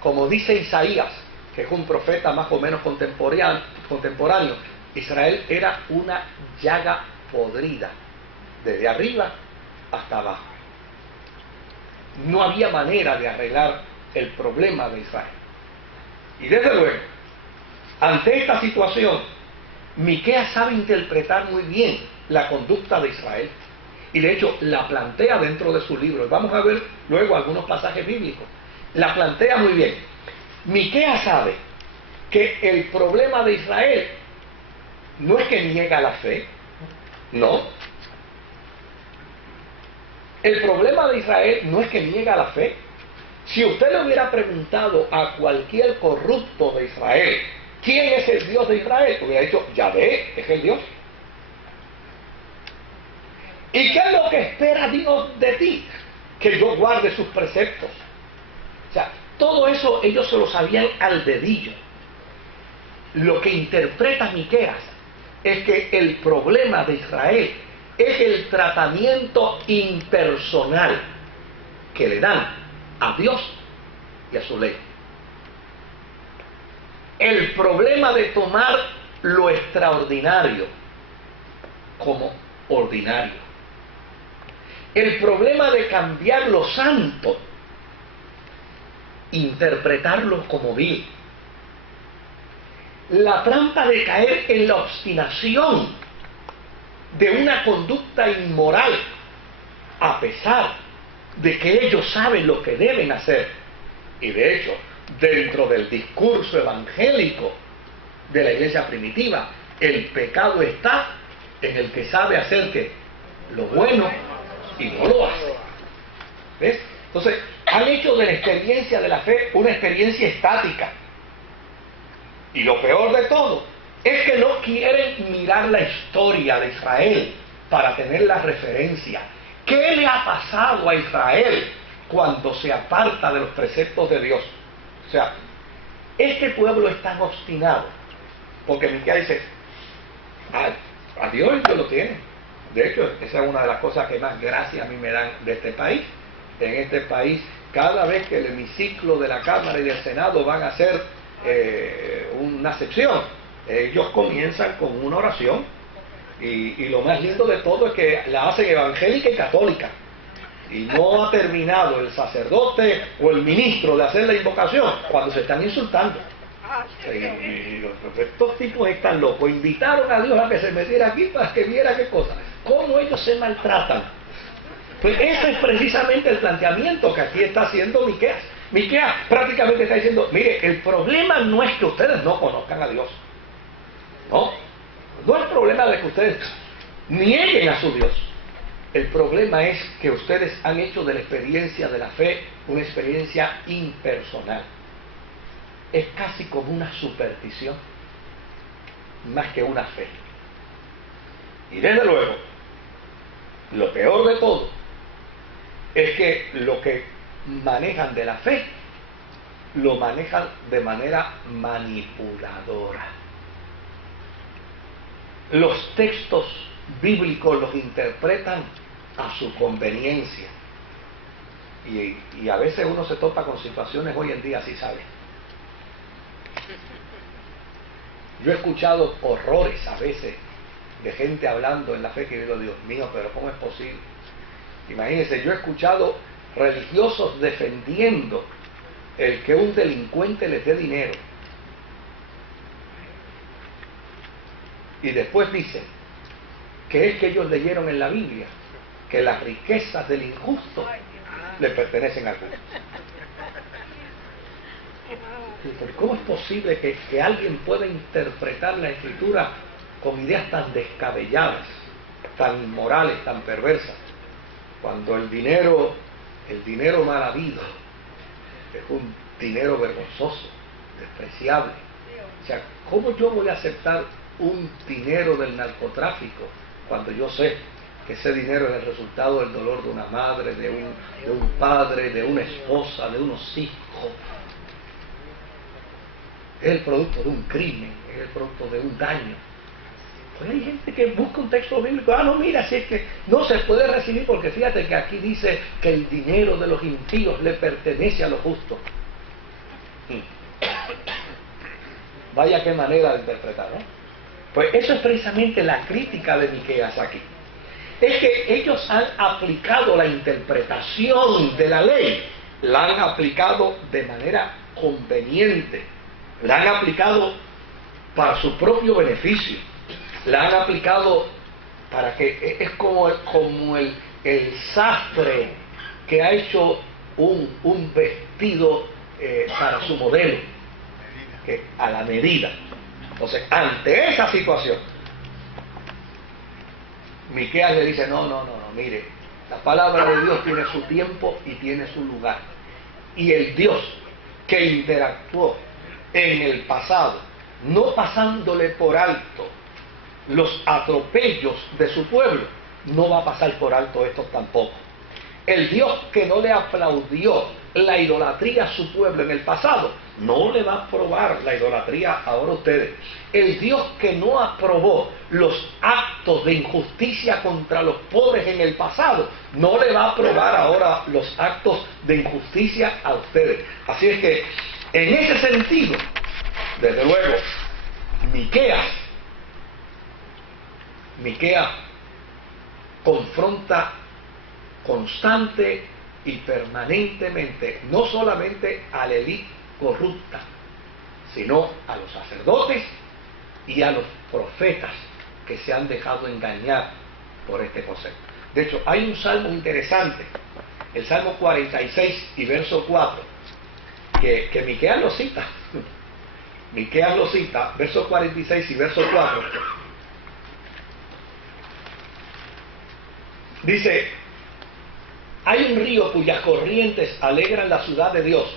como dice Isaías, que es un profeta más o menos contemporáneo, Israel era una llaga podrida, desde arriba hasta abajo. No había manera de arreglar el problema de Israel. Y desde luego, ante esta situación, Miqueas sabe interpretar muy bien la conducta de Israel. Y de hecho, la plantea dentro de su libro. Vamos a ver luego algunos pasajes bíblicos. La plantea muy bien. Miqueas sabe que el problema de Israel no es que niega la fe. No. El problema de Israel no es que niega la fe. Si usted le hubiera preguntado a cualquier corrupto de Israel, ¿quién es el Dios de Israel? Hubiera dicho, Yahvé es el Dios. ¿Y qué es lo que espera Dios de ti? Que yo guarde sus preceptos. O sea, todo eso ellos se lo sabían al dedillo. Lo que interpreta Miqueas es que el problema de Israel es el tratamiento impersonal que le dan a Dios y a su ley. El problema de tomar lo extraordinario como ordinario. El problema de cambiar lo santo, interpretarlo como vil. La trampa de caer en la obstinación de una conducta inmoral, a pesar de que ellos saben lo que deben hacer. Y de hecho, dentro del discurso evangélico de la iglesia primitiva, el pecado está en el que sabe hacer que lo bueno y no lo hace. ¿Ves? Entonces, han hecho de la experiencia de la fe una experiencia estática. Y lo peor de todo es que no quieren mirar la historia de Israel para tener la referencia. ¿Qué le ha pasado a Israel cuando se aparta de los preceptos de Dios? O sea, este pueblo es tan obstinado, porque Miqueas dice, a Dios ellos lo tienen. De hecho, esa es una de las cosas que más gracia a mí me dan de este país. En este país, cada vez que el hemiciclo de la Cámara y del Senado van a hacer una sección, ellos comienzan con una oración. Y lo más lindo de todo es que la hacen evangélica y católica. Y no ha terminado el sacerdote o el ministro de hacer la invocación cuando se están insultando. Estos tipos están locos. Invitaron a Dios a que se metiera aquí para que viera qué cosa. Cómo ellos se maltratan. Pues ese es precisamente el planteamiento que aquí está haciendo Miqueas. Miqueas prácticamente está diciendo, mire, el problema no es que ustedes no conozcan a Dios. No es problema de que ustedes nieguen a su Dios. El problema es que ustedes han hecho de la experiencia de la fe una experiencia impersonal. Es casi como una superstición, más que una fe. Y desde luego, lo peor de todo es que lo que manejan de la fe, lo manejan de manera manipuladora. Los textos bíblicos los interpretan a su conveniencia. Y a veces uno se topa con situaciones hoy en día así, ¿sabe? Yo he escuchado horrores a veces de gente hablando en la fe que digo, Dios mío, pero ¿cómo es posible? Imagínense, yo he escuchado religiosos defendiendo el que un delincuente les dé dinero. Y después dicen que es que ellos leyeron en la Biblia que las riquezas del injusto le pertenecen al justo. ¿Cómo es posible que alguien pueda interpretar la Escritura con ideas tan descabelladas, tan inmorales, tan perversas, cuando el dinero mal habido es un dinero vergonzoso, despreciable? O sea, ¿cómo yo voy a aceptar un dinero del narcotráfico cuando yo sé que ese dinero es el resultado del dolor de una madre, de un padre, de una esposa, de unos hijos? Es el producto de un crimen, es el producto de un daño. Pues hay gente que busca un texto bíblico, no, mira, si es que no se puede recibir porque fíjate que aquí dice que el dinero de los impíos le pertenece a los justos. Vaya qué manera de interpretar, ¿no? Pues eso es precisamente la crítica de Miqueas aquí. Es que ellos han aplicado la interpretación de la ley, la han aplicado de manera conveniente, la han aplicado para su propio beneficio, la han aplicado para que es como el sastre que ha hecho un vestido para su modelo, que a la medida. Entonces, ante esa situación, Miqueas le dice, no, mire, la palabra de Dios tiene su tiempo y tiene su lugar. Y el Dios que interactuó en el pasado, no pasándole por alto los atropellos de su pueblo, no va a pasar por alto estos tampoco. El Dios que no le aplaudió la idolatría a su pueblo en el pasado, no le va a aprobar la idolatría ahora a ustedes. El Dios que no aprobó los actos de injusticia contra los pobres en el pasado, no le va a aprobar ahora los actos de injusticia a ustedes. Así es que, en ese sentido, desde luego, Miqueas confronta constante y permanentemente no solamente a la élite corrupta, sino a los sacerdotes y a los profetas que se han dejado engañar por este concepto. De hecho, hay un salmo interesante, el Salmo 46 y verso 4, que Miqueas lo cita. Miqueas lo cita, verso 46 y verso 4. Dice, hay un río cuyas corrientes alegran la ciudad de Dios,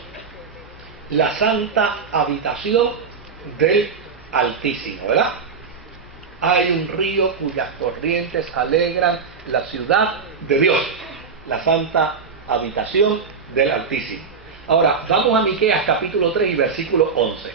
la santa habitación del Altísimo, ¿verdad? Hay un río cuyas corrientes alegran la ciudad de Dios, la santa habitación del Altísimo. Ahora, vamos a Miqueas capítulo 3 y versículo 11.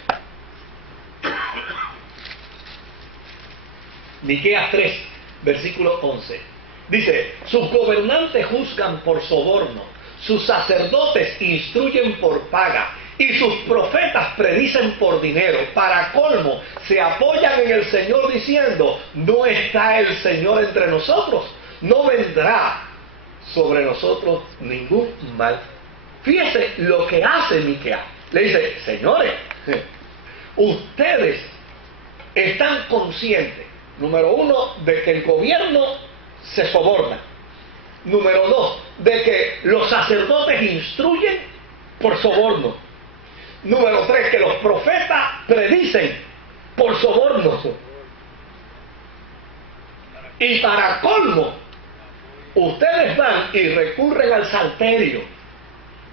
Miqueas 3, versículo 11. Dice, sus gobernantes juzgan por soborno, sus sacerdotes instruyen por paga, y sus profetas predicen por dinero. Para colmo, se apoyan en el Señor diciendo, no está el Señor entre nosotros, no vendrá sobre nosotros ningún mal. Fíjese lo que hace Miqueas. Le dice, señores, ustedes están conscientes, número uno, de que el gobierno se soborna. Número 2, de que los sacerdotes instruyen por soborno. Número 3, que los profetas predicen por soborno. Y para colmo, Ustedes van y recurren al salterio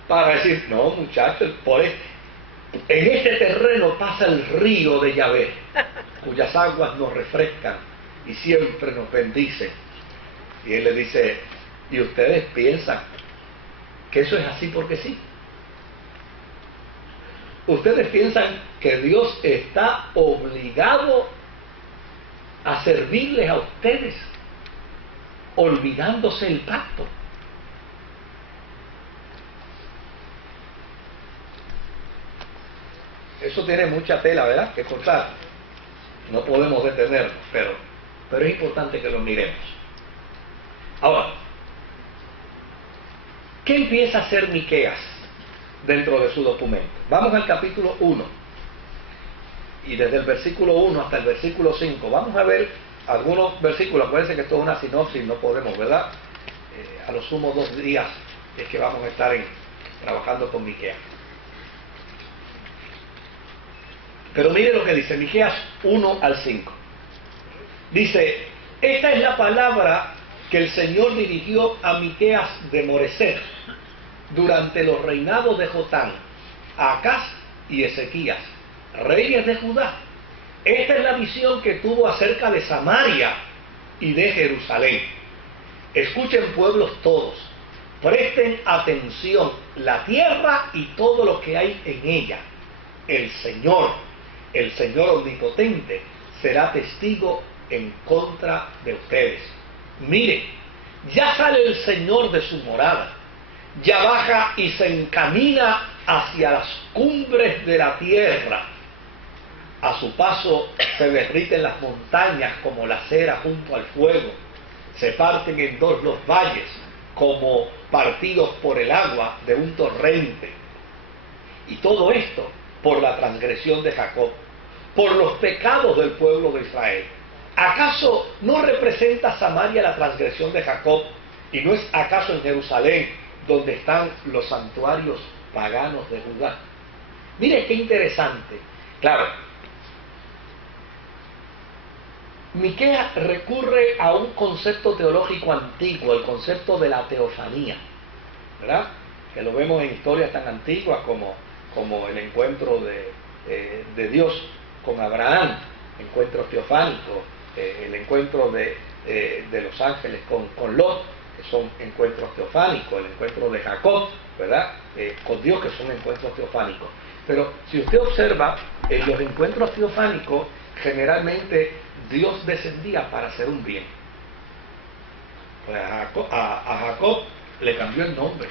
para decir, no muchachos, en este terreno pasa el río de Yahvé, cuyas aguas nos refrescan y siempre nos bendicen. Y él le dice, ¿y ustedes piensan que eso es así porque sí? ¿Ustedes piensan que Dios está obligado a servirles a ustedes, olvidándose el pacto? Eso tiene mucha tela, ¿verdad?, que cortar. No podemos detenernos, pero es importante que lo miremos. Ahora, ¿qué empieza a hacer Miqueas dentro de su documento? Vamos al capítulo 1, y desde el versículo 1 hasta el versículo 5, vamos a ver algunos versículos. Acuérdense que esto es una sinopsis, no podemos, ¿verdad? A lo sumo 2 días es que vamos a estar trabajando con Miqueas. Pero mire lo que dice Miqueas 1 al 5. Dice, esta es la palabra que el Señor dirigió a Miqueas de Moreset durante los reinados de Jotán, Acaz y Ezequías, reyes de Judá. Esta es la visión que tuvo acerca de Samaria y de Jerusalén. Escuchen, pueblos todos, presten atención, la tierra y todo lo que hay en ella. El Señor omnipotente, será testigo en contra de ustedes. Miren, ya sale el Señor de su morada, ya baja y se encamina hacia las cumbres de la tierra. A su paso se derriten las montañas como la cera junto al fuego, se parten en 2 los valles como partidos por el agua de un torrente. Y todo esto por la transgresión de Jacob, por los pecados del pueblo de Israel. ¿Acaso no representa Samaria la transgresión de Jacob? ¿Y no es acaso en Jerusalén donde están los santuarios paganos de Judá? Mire qué interesante. Claro, Miqueas recurre a un concepto teológico antiguo, el concepto de la teofanía, ¿verdad? Que lo vemos en historias tan antiguas como el encuentro de Dios con Abraham, encuentros teofánicos, el encuentro de los ángeles con Lot, que son encuentros teofánicos, el encuentro de Jacob, ¿verdad?, con Dios, que son encuentros teofánicos. Pero si usted observa, en los encuentros teofánicos, generalmente Dios descendía para hacer un bien. Pues a Jacob le cambió el nombre,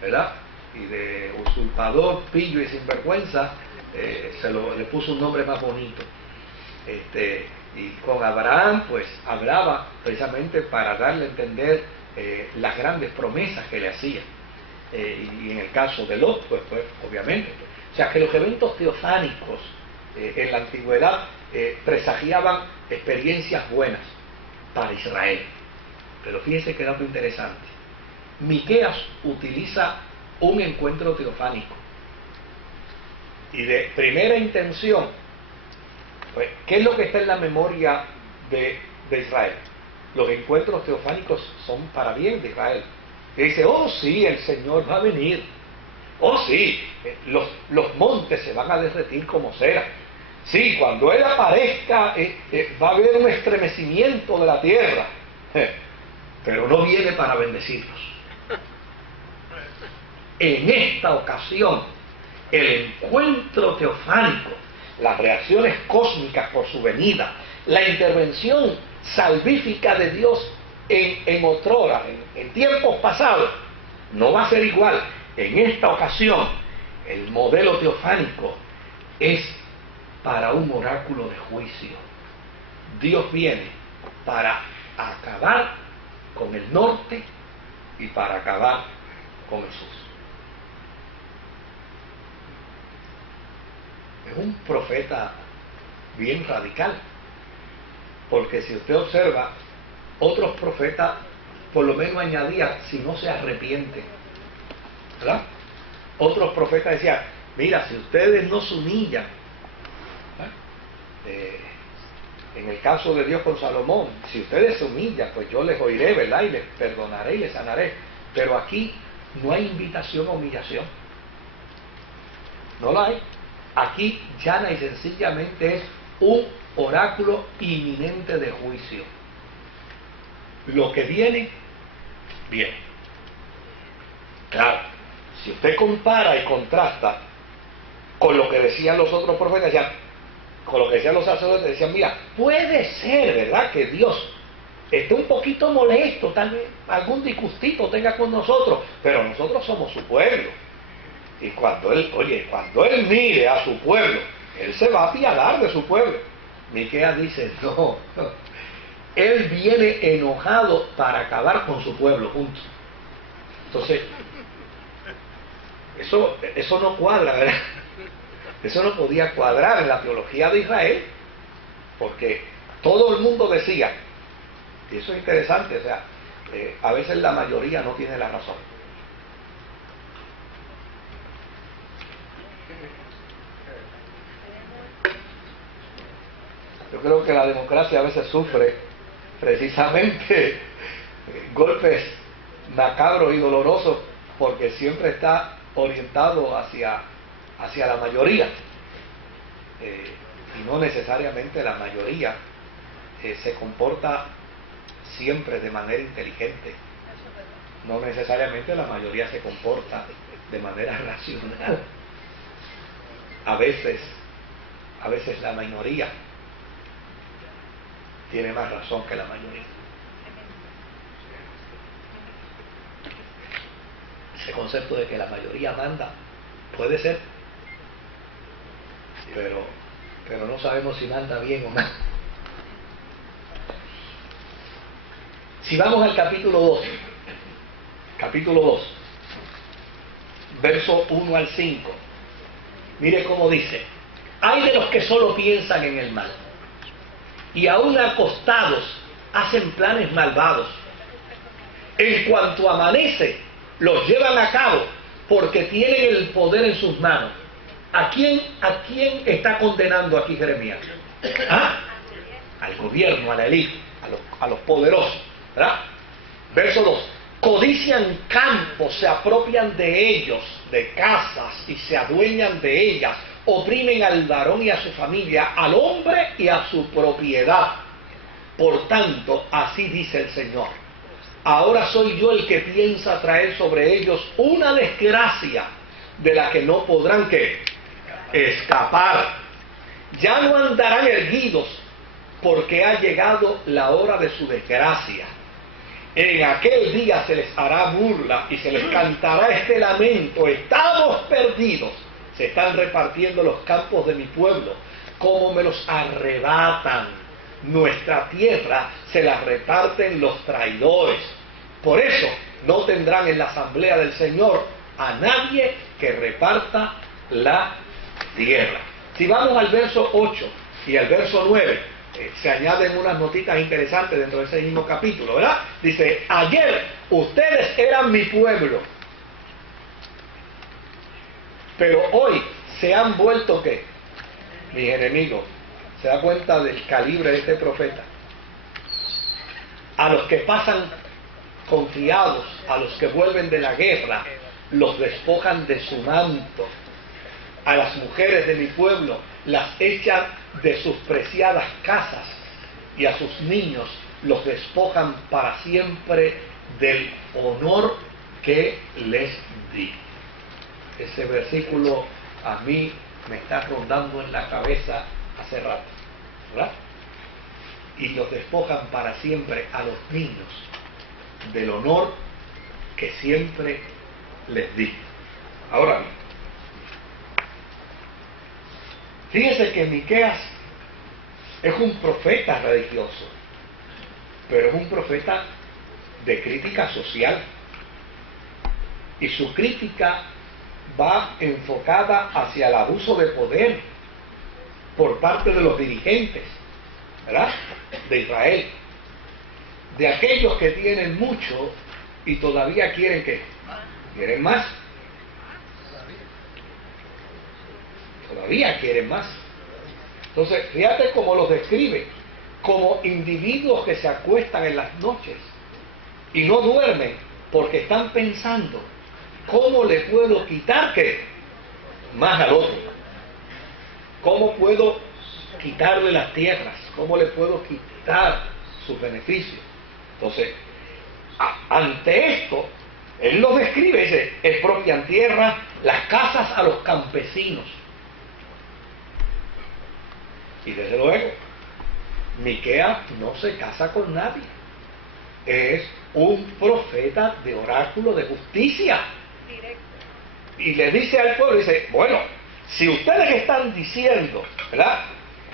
¿verdad?, y de usurpador, pillo y sinvergüenza, le puso un nombre más bonito. Y con Abraham pues hablaba precisamente para darle a entender las grandes promesas que le hacía. Y en el caso de Lot, pues obviamente. O sea que los eventos teofánicos en la antigüedad presagiaban experiencias buenas para Israel. Pero fíjense qué dato interesante. Miqueas utiliza un encuentro teofánico. Y de primera intención, pues, ¿qué es lo que está en la memoria de Israel? Los encuentros teofánicos son para bien de Israel. Y dice, oh sí, el Señor va a venir. Oh sí, los montes se van a derretir como cera. Sí, cuando Él aparezca va a haber un estremecimiento de la tierra. Pero no viene para bendecirnos. En esta ocasión, el encuentro teofánico, las reacciones cósmicas por su venida, la intervención salvífica de Dios en otrora, en tiempos pasados, no va a ser igual. En esta ocasión, el modelo teofánico es para un oráculo de juicio. Dios viene para acabar con el norte y para acabar con el sur. Es un profeta bien radical, porque si usted observa, otros profetas por lo menos añadían, si no se arrepienten, ¿verdad? Otros profetas decían, mira, si ustedes no se humillan, En el caso de Dios con Salomón, si ustedes se humillan, pues yo les oiré, ¿verdad? Y les perdonaré y les sanaré. Pero aquí no hay invitación a humillación. No la hay. Aquí llana y sencillamente es un oráculo inminente de juicio. Lo que viene, viene. Claro, si usted compara y contrasta con lo que decían los otros profetas, ya, con lo que decían los sacerdotes, decían, mira, puede ser, ¿verdad?, que Dios esté un poquito molesto, tal vez algún disgustito tenga con nosotros, pero nosotros somos su pueblo. Y cuando él mire a su pueblo, él se va a apiadar de su pueblo. Miqueas dice, no, él viene enojado para acabar con su pueblo, punto. Entonces, eso no cuadra, ¿verdad? Eso no podía cuadrar en la teología de Israel, porque todo el mundo decía, y eso es interesante, o sea, a veces la mayoría no tiene la razón. Yo creo que la democracia a veces sufre precisamente golpes macabros y dolorosos porque siempre está orientado hacia la mayoría. Y no necesariamente la mayoría se comporta siempre de manera inteligente. No necesariamente la mayoría se comporta de manera racional. A veces la minoría tiene más razón que la mayoría. Ese concepto de que la mayoría manda puede ser, pero no sabemos si manda bien o mal. Si vamos al capítulo 2, verso 1 al 5, mire cómo dice: hay de los que solo piensan en el mal, y aún acostados hacen planes malvados. En cuanto amanece, los llevan a cabo, porque tienen el poder en sus manos. ¿A quién está condenando aquí Jeremías? ¿Ah? Al gobierno, a la élite, a los poderosos, ¿verdad? Verso 2. Codician campos, se apropian de ellos, de casas, y se adueñan de ellas. Oprimen al varón y a su familia, al hombre y a su propiedad. Por tanto, así dice el Señor: ahora soy yo el que piensa traer sobre ellos una desgracia de la que no podrán, ¿qué?, escapar. Ya no andarán erguidos, porque ha llegado la hora de su desgracia. En aquel día se les hará burla y se les cantará este lamento: estamos perdidos. Se están repartiendo los campos de mi pueblo, como me los arrebatan. Nuestra tierra se la reparten los traidores. Por eso no tendrán en la asamblea del Señor a nadie que reparta la tierra. Si vamos al verso 8 y al verso 9, se añaden unas notitas interesantes dentro de ese mismo capítulo, ¿verdad? Dice: ayer ustedes eran mi pueblo, pero hoy se han vuelto, ¿qué?, mis enemigos. ¿Se da cuenta del calibre de este profeta? A los que pasan confiados, a los que vuelven de la guerra, los despojan de su manto. A las mujeres de mi pueblo las echan de sus preciadas casas, y a sus niños los despojan para siempre del honor que les di. Ese versículo a mí me está rondando en la cabeza hace rato, ¿verdad? Y los despojan para siempre a los niños del honor que siempre les di. Ahora bien, fíjese que Miqueas es un profeta religioso, pero es un profeta de crítica social, y su crítica va enfocada hacia el abuso de poder por parte de los dirigentes, ¿verdad?, de Israel, de aquellos que tienen mucho y todavía quieren, ¿qué?, quieren más. Todavía quieren más. Entonces, fíjate cómo los describe. como individuos que se acuestan en las noches y no duermen porque están pensando, ¿cómo le puedo quitar qué? Más al otro. ¿Cómo puedo quitarle las tierras? ¿Cómo le puedo quitar sus beneficios? Entonces, ante esto, él lo describe, dice, expropian tierras, las casas a los campesinos. Y desde luego, Miqueas no se casa con nadie. Es un profeta de oráculo de justicia. Y le dice al pueblo, dice, bueno, si ustedes están diciendo, ¿verdad?,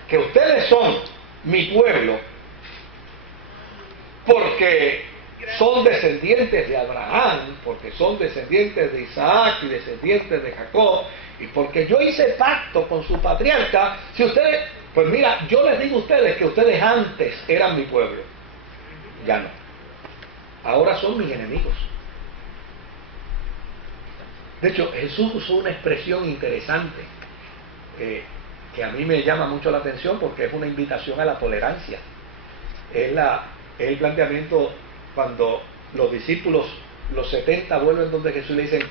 que ustedes son mi pueblo porque son descendientes de Abraham, porque son descendientes de Isaac y descendientes de Jacob, y porque yo hice pacto con su patriarca, si ustedes, pues mira, yo les digo a ustedes que ustedes antes eran mi pueblo, ya no, ahora son mis enemigos. De hecho, Jesús usó una expresión interesante que a mí me llama mucho la atención porque es una invitación a la tolerancia. Es el planteamiento cuando los discípulos, los 70, vuelven donde Jesús le dicen,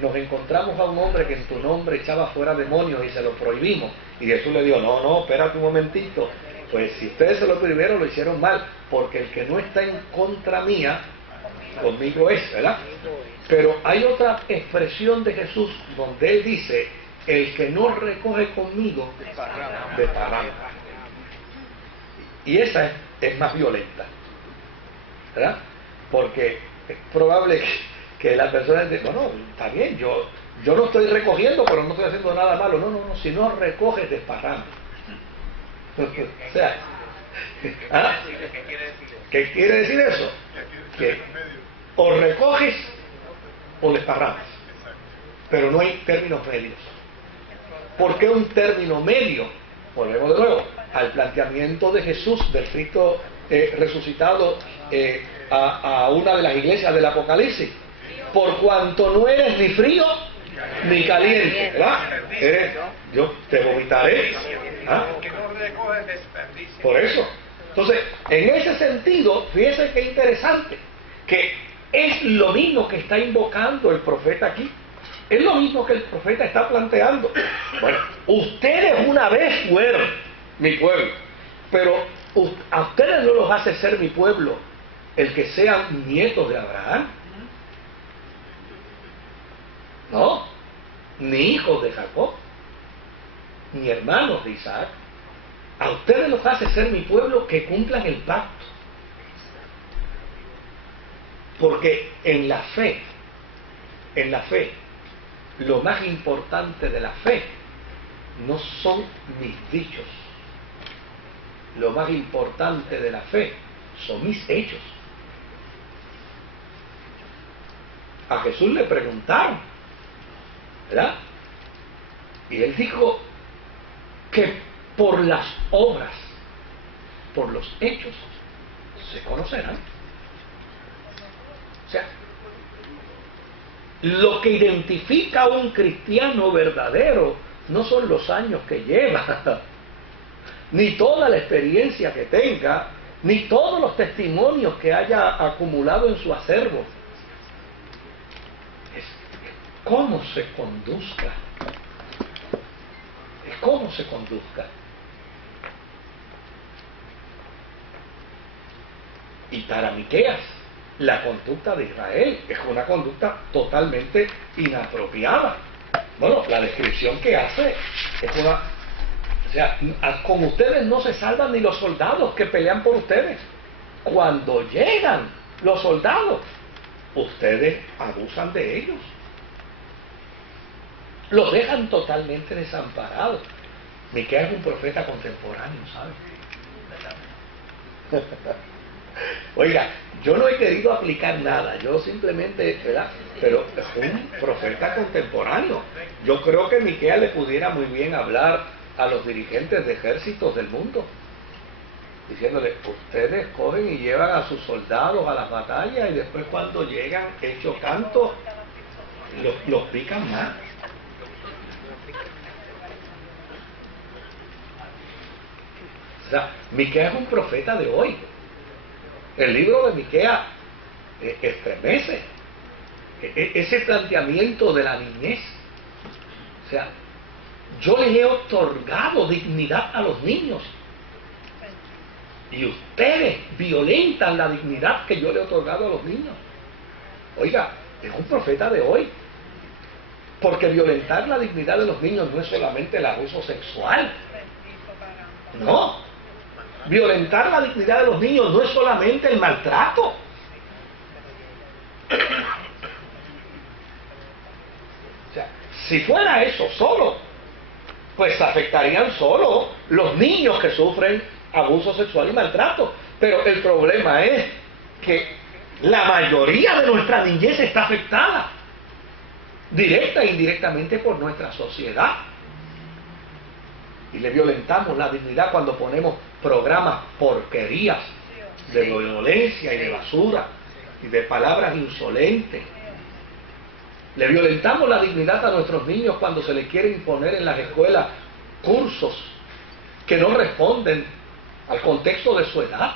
nos encontramos a un hombre que en tu nombre echaba fuera demonios y se lo prohibimos. Y Jesús le dijo, no, espérate un momentito. Pues si ustedes se lo prohibieron, lo hicieron mal, porque el que no está en contra mía, conmigo es, ¿verdad? Pero hay otra expresión de Jesús donde él dice, el que no recoge conmigo, desparrama. Y esa es más violenta, ¿verdad? Porque es probable que la persona diga, bueno, está bien, yo no estoy recogiendo, pero no estoy haciendo nada malo. No, si no recoges, desparrama. O sea, ¿ah? ¿Qué quiere decir eso? Que o recoges o desparramas, pero no hay términos medios. ¿Por qué un término medio? Volvemos de nuevo al planteamiento de Jesús, del Cristo resucitado a una de las iglesias del Apocalipsis. Por cuanto no eres ni frío ni caliente, ¿verdad? Yo te vomitaré. ¿Ah? Por eso. Entonces, en ese sentido, fíjense qué interesante, que es lo mismo que está invocando el profeta aquí. Es lo mismo que el profeta está planteando. Bueno, ustedes una vez fueron mi pueblo, pero a ustedes no los hace ser mi pueblo el que sean nietos de Abraham. No, ni hijos de Jacob, ni hermanos de Isaac. A ustedes los hace ser mi pueblo que cumplan el pacto. Porque en la fe, lo más importante de la fe no son mis dichos. Lo más importante de la fe son mis hechos. A Jesús le preguntaron, ¿verdad? Y él dijo que por las obras, por los hechos, se conocerán. O sea, lo que identifica a un cristiano verdadero no son los años que lleva, ni toda la experiencia que tenga, ni todos los testimonios que haya acumulado en su acervo. Es cómo se conduzca. Es cómo se conduzca. Y para Miqueas, la conducta de Israel es una conducta totalmente inapropiada. Bueno, la descripción que hace es una... O sea, con ustedes no se salvan ni los soldados que pelean por ustedes. Cuando llegan los soldados, ustedes abusan de ellos. Los dejan totalmente desamparados. Miqueas es un profeta contemporáneo, ¿sabes? Oiga, yo no he querido aplicar nada, yo simplemente, ¿verdad? Pero es un profeta contemporáneo. Yo creo que Miqueas le pudiera muy bien hablar a los dirigentes de ejércitos del mundo, diciéndole, ustedes cogen y llevan a sus soldados a las batallas y después cuando llegan hecho canto, los pican más. O sea, Miqueas es un profeta de hoy. El libro de Miqueas estremece ese planteamiento de la niñez. O sea, yo les he otorgado dignidad a los niños y ustedes violentan la dignidad que yo le he otorgado a los niños. Oiga, es un profeta de hoy, porque violentar la dignidad de los niños no es solamente el abuso sexual. No, violentar la dignidad de los niños no es solamente el maltrato. O sea, si fuera eso solo, pues afectarían solo los niños que sufren abuso sexual y maltrato. Pero el problema es que la mayoría de nuestra niñez está afectada, directa e indirectamente, por nuestra sociedad. Y le violentamos la dignidad cuando ponemos programas porquerías de violencia y de basura y de palabras insolentes. Le violentamos la dignidad a nuestros niños cuando se les quiere imponer en las escuelas cursos que no responden al contexto de su edad.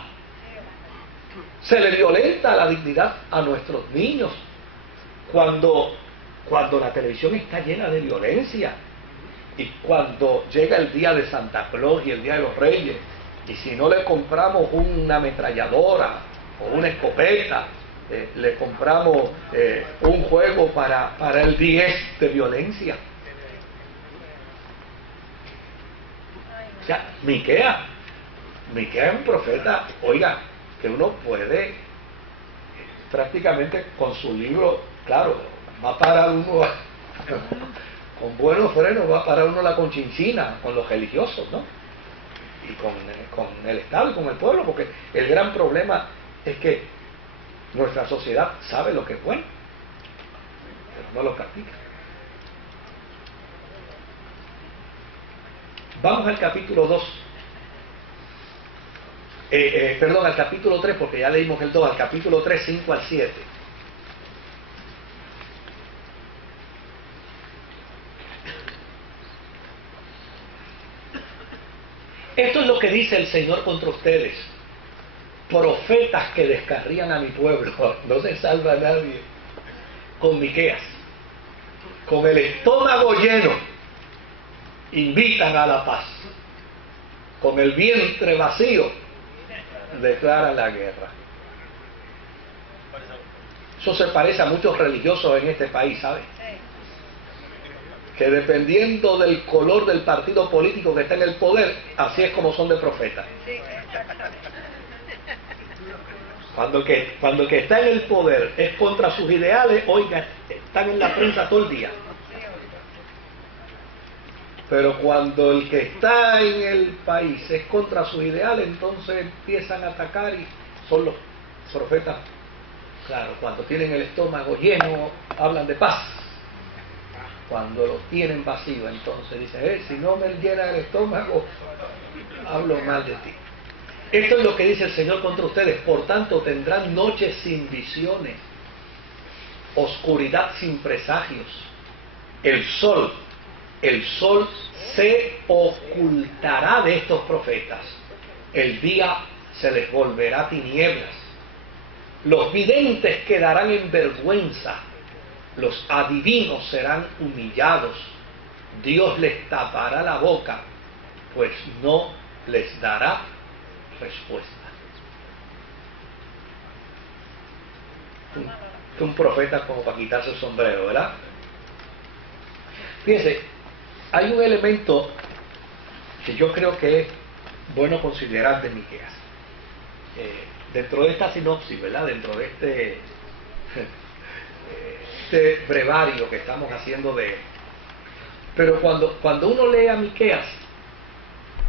Se le violenta la dignidad a nuestros niños cuando la televisión está llena de violencia, y cuando llega el día de Santa Claus y el día de los Reyes, y si no le compramos una ametralladora o una escopeta, le compramos un juego para el 10 de violencia. O sea, Miqueas es un profeta, oiga, que uno puede prácticamente con su libro, claro, va a parar uno con buenos frenos, va a parar uno la conchinchina con los religiosos, ¿no? Y con el Estado y con el pueblo, porque el gran problema es que nuestra sociedad sabe lo que es bueno, pero no lo practica. Vamos al capítulo 2. Perdón, al capítulo 3, porque ya leímos el 2, al capítulo 3, 5 al 7. Esto es lo que dice el Señor contra ustedes, profetas que descarrían a mi pueblo. No se salva nadie. Con Miqueas, con el estómago lleno, invitan a la paz. Con el vientre vacío, declaran la guerra. Eso se parece a muchos religiosos en este país, ¿sabe? Que dependiendo del color del partido político que está en el poder, así es como son de profetas. Cuando el que está en el poder es contra sus ideales, oiga, están en la prensa todo el día. Pero cuando el que está en el país es contra sus ideales, entonces empiezan a atacar y son los profetas. Claro, cuando tienen el estómago lleno, hablan de paz. Cuando lo tienen vacío, entonces dicen, si no me llena el estómago, hablo mal de ti. Esto es lo que dice el Señor contra ustedes. Por tanto, tendrán noches sin visiones, oscuridad sin presagios. El sol se ocultará de estos profetas. El día se les volverá tinieblas. Los videntes quedarán en vergüenza. Los adivinos serán humillados. Dios les tapará la boca, pues no les dará respuesta. Un profeta como para quitarse el sombrero, ¿verdad? Fíjense, hay un elemento que yo creo que es bueno considerar de Miqueas. Dentro de esta sinopsis, ¿verdad? Dentro de este brevario que estamos haciendo de él. Pero cuando uno lee a Miqueas,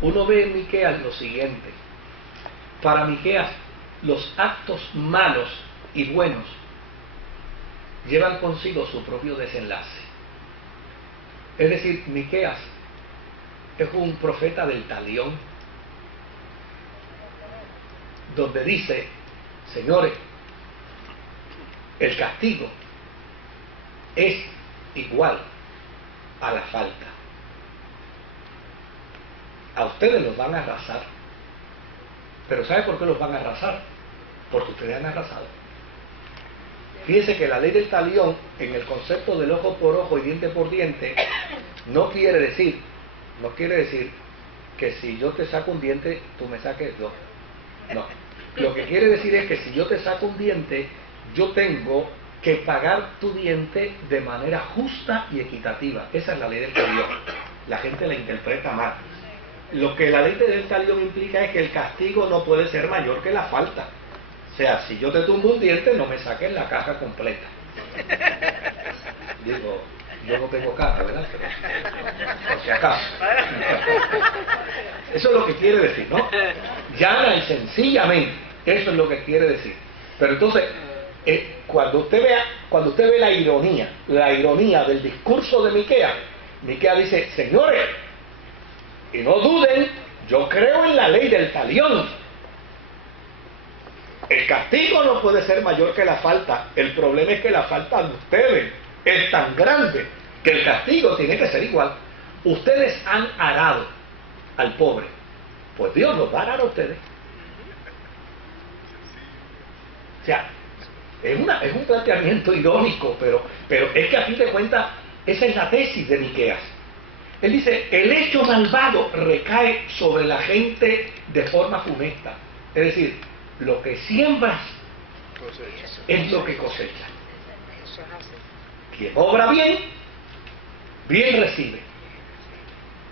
uno ve en Miqueas lo siguiente. Para Miqueas, los actos malos y buenos llevan consigo su propio desenlace. Es decir, Miqueas es un profeta del talión, donde dice, señores, el castigo es igual a la falta. A ustedes los van a arrasar, Pero ¿sabe por qué los van a arrasar? Porque ustedes han arrasado. Fíjense que la ley del talión, en el concepto del ojo por ojo y diente por diente, no quiere decir que si yo te saco un diente, tú me saques dos. No. Lo que quiere decir es que si yo te saco un diente, yo tengo que pagar tu diente de manera justa y equitativa. Esa es la ley del talión. La gente la interpreta mal. Lo que la ley del talión implica es que el castigo no puede ser mayor que la falta. O sea, si yo te tumbo un diente, no me saques la caja completa. Digo, yo no tengo caja, ¿verdad? Pero, por si acaso. Eso es lo que quiere decir, ¿no? Llana y sencillamente, eso es lo que quiere decir. Pero entonces, cuando usted ve la ironía del discurso de Miqueas dice, señores, y no duden, yo creo en la ley del talión. El castigo no puede ser mayor que la falta. El problema es que la falta de ustedes es tan grande que el castigo tiene que ser igual. Ustedes han arado al pobre, pues Dios los va a arar a ustedes. O sea, es un planteamiento irónico, pero es que a fin de cuentas esa es la tesis de Miqueas. Él dice, el hecho malvado recae sobre la gente de forma funesta. Es decir, lo que siembras es lo que cosechas. Quien obra bien, bien recibe.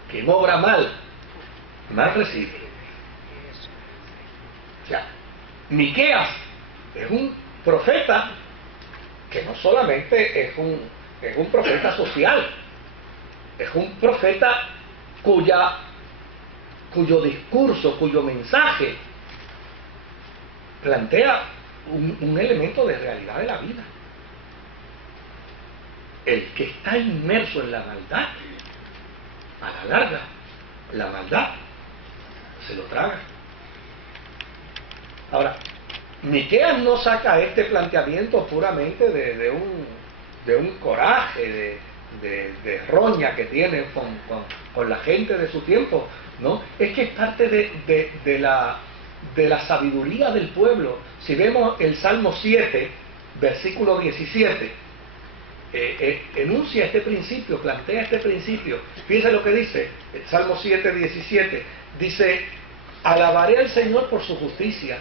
Quien obra mal, mal recibe. O sea, Miqueas es un profeta que no solamente es un profeta social, es un profeta cuyo discurso, cuyo mensaje plantea un elemento de realidad de la vida. El que está inmerso en la maldad, a la larga, la maldad se lo traga. Ahora, Miqueas no saca este planteamiento puramente de un coraje, de roña que tiene con la gente de su tiempo, ¿no? Es que es parte de la sabiduría del pueblo. Si vemos el Salmo 7, versículo 17, enuncia este principio, plantea este principio. Fíjense lo que dice, el Salmo 7, 17, dice, alabaré al Señor por su justicia,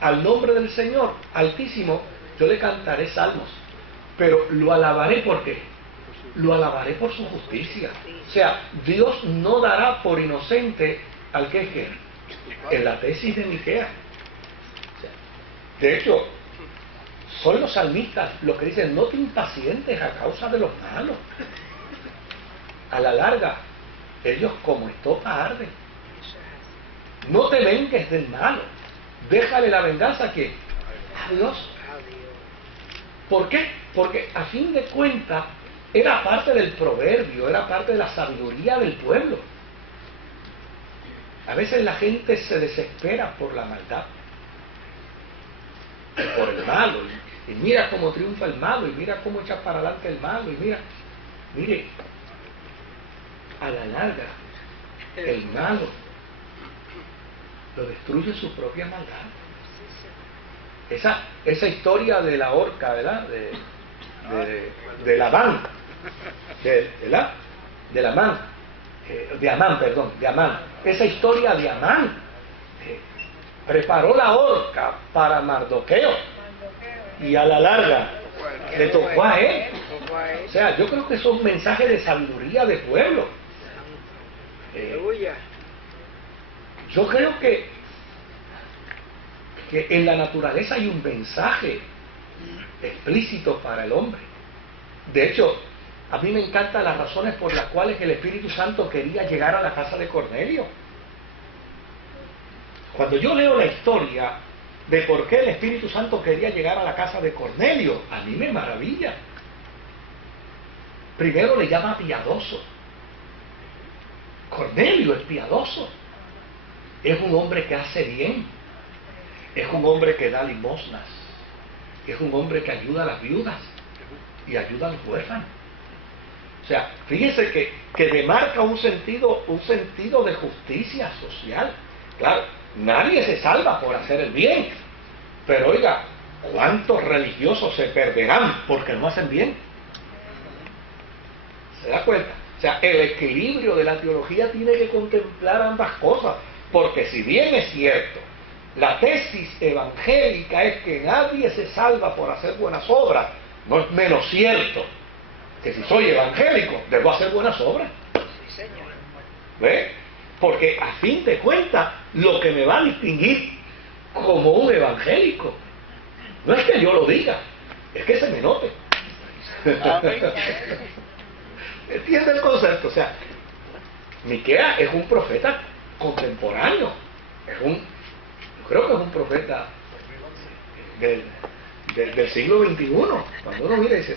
al nombre del Señor Altísimo, yo le cantaré salmos, pero lo alabaré ¿por qué? Lo alabaré por su justicia. O sea, Dios no dará por inocente al que es que en la tesis de Miqueas. O sea, de hecho, son los salmistas los que dicen, no te impacientes a causa de los malos. A la larga, ellos como estopa arden. No te vengues del malo. Déjale la venganza a ¿quién? A Dios. ¿Por qué? Porque a fin de cuentas era parte del proverbio, era parte de la sabiduría del pueblo. A veces la gente se desespera por la maldad, por el malo, y mira cómo triunfa el malo, y mira cómo echa para adelante el malo, y mire, a la larga, el malo lo destruye su propia maldad. Esa historia de la horca, ¿verdad? De Labán, de Amán. Esa historia de Amán preparó la horca para Mardoqueo y a la larga le tocó a él. O sea, yo creo que es un mensaje de sabiduría de pueblo. Yo creo que en la naturaleza hay un mensaje explícito para el hombre. De hecho, a mí me encantan las razones por las cuales el Espíritu Santo quería llegar a la casa de Cornelio. Cuando yo leo la historia de por qué el Espíritu Santo quería llegar a la casa de Cornelio, a mí me maravilla. Primero le llama piadoso. Cornelio es piadoso. Es un hombre que hace bien. Es un hombre que da limosnas. Es un hombre que ayuda a las viudas y ayuda a los huérfanos. O sea, fíjese que demarca un sentido de justicia social. Claro, Nadie se salva por hacer el bien. Pero oiga, ¿cuántos religiosos se perderán porque no hacen bien? ¿Se da cuenta? O sea, el equilibrio de la teología tiene que contemplar ambas cosas. Porque si bien es cierto, la tesis evangélica es que nadie se salva por hacer buenas obras, no es menos cierto que si soy evangélico debo hacer buenas obras. ¿Ve? Porque a fin de cuentas lo que me va a distinguir como un evangélico no es que yo lo diga, es que se me note. ¿Entiende el concepto? O sea, Miqueas es un profeta contemporáneo, yo creo que es un profeta del siglo XXI. Cuando uno mira y dice,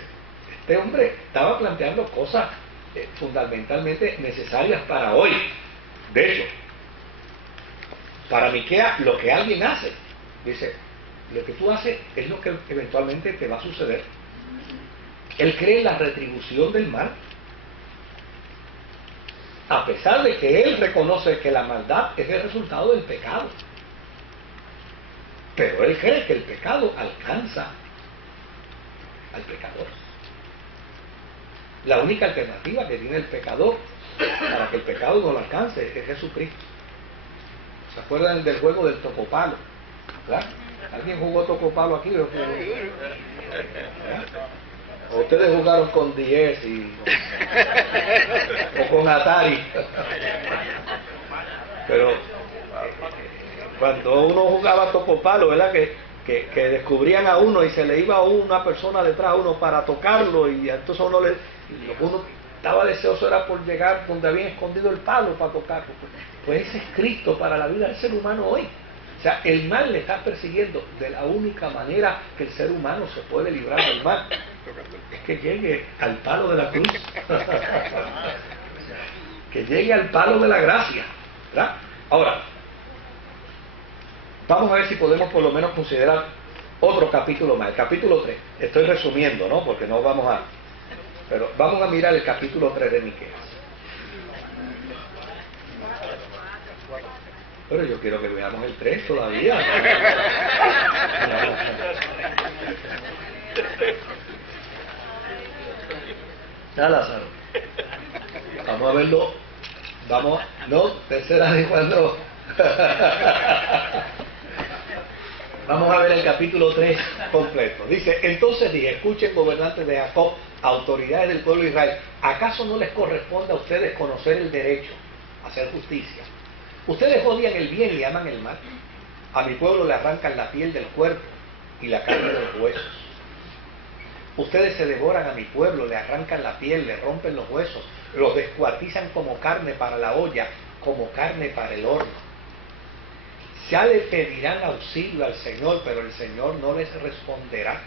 este hombre estaba planteando cosas fundamentalmente necesarias para hoy. De hecho, para Miqueas, lo que alguien hace, dice, lo que tú haces es lo que eventualmente te va a suceder. Él cree en la retribución del mal, a pesar de que él reconoce que la maldad es el resultado del pecado. Pero él cree que el pecado alcanza al pecador. La única alternativa que tiene el pecador para que el pecado no lo alcance es Jesucristo. ¿Se acuerdan del juego del tocopalo? ¿Verdad? ¿Alguien jugó tocopalo aquí? ¿O ustedes jugaron con 10 o con Atari? Pero cuando uno jugaba tocopalo, ¿verdad? Que descubrían a uno y se le iba a una persona detrás a uno para tocarlo, y entonces uno estaba deseoso era por llegar donde habían escondido el palo para tocarlo. Pues ese es Cristo para la vida del ser humano hoy. O sea, el mal le está persiguiendo de la única manera que el ser humano se puede librar del mal, es que llegue al palo de la cruz. Que llegue al palo de la gracia, ¿verdad? Ahora, vamos a ver si podemos por lo menos considerar otro capítulo más, el capítulo 3. Estoy resumiendo, ¿no? Porque no vamos a... Pero vamos a mirar el capítulo 3 de Miqueas. Pero yo quiero que veamos el 3 todavía. Ya, Lázaro. Vamos a verlo. Vamos. No, tercera de cuando. Vamos a ver el capítulo 3 completo. Dice, entonces dije, escuchen gobernantes de Jacob, autoridades del pueblo de Israel, ¿acaso no les corresponde a ustedes conocer el derecho, hacer justicia? Ustedes odian el bien y aman el mal. A mi pueblo le arrancan la piel del cuerpo y la carne de los huesos. Ustedes se devoran a mi pueblo, le arrancan la piel, le rompen los huesos, los descuartizan como carne para la olla, como carne para el horno. Ya le pedirán auxilio al Señor, pero el Señor no les responderá.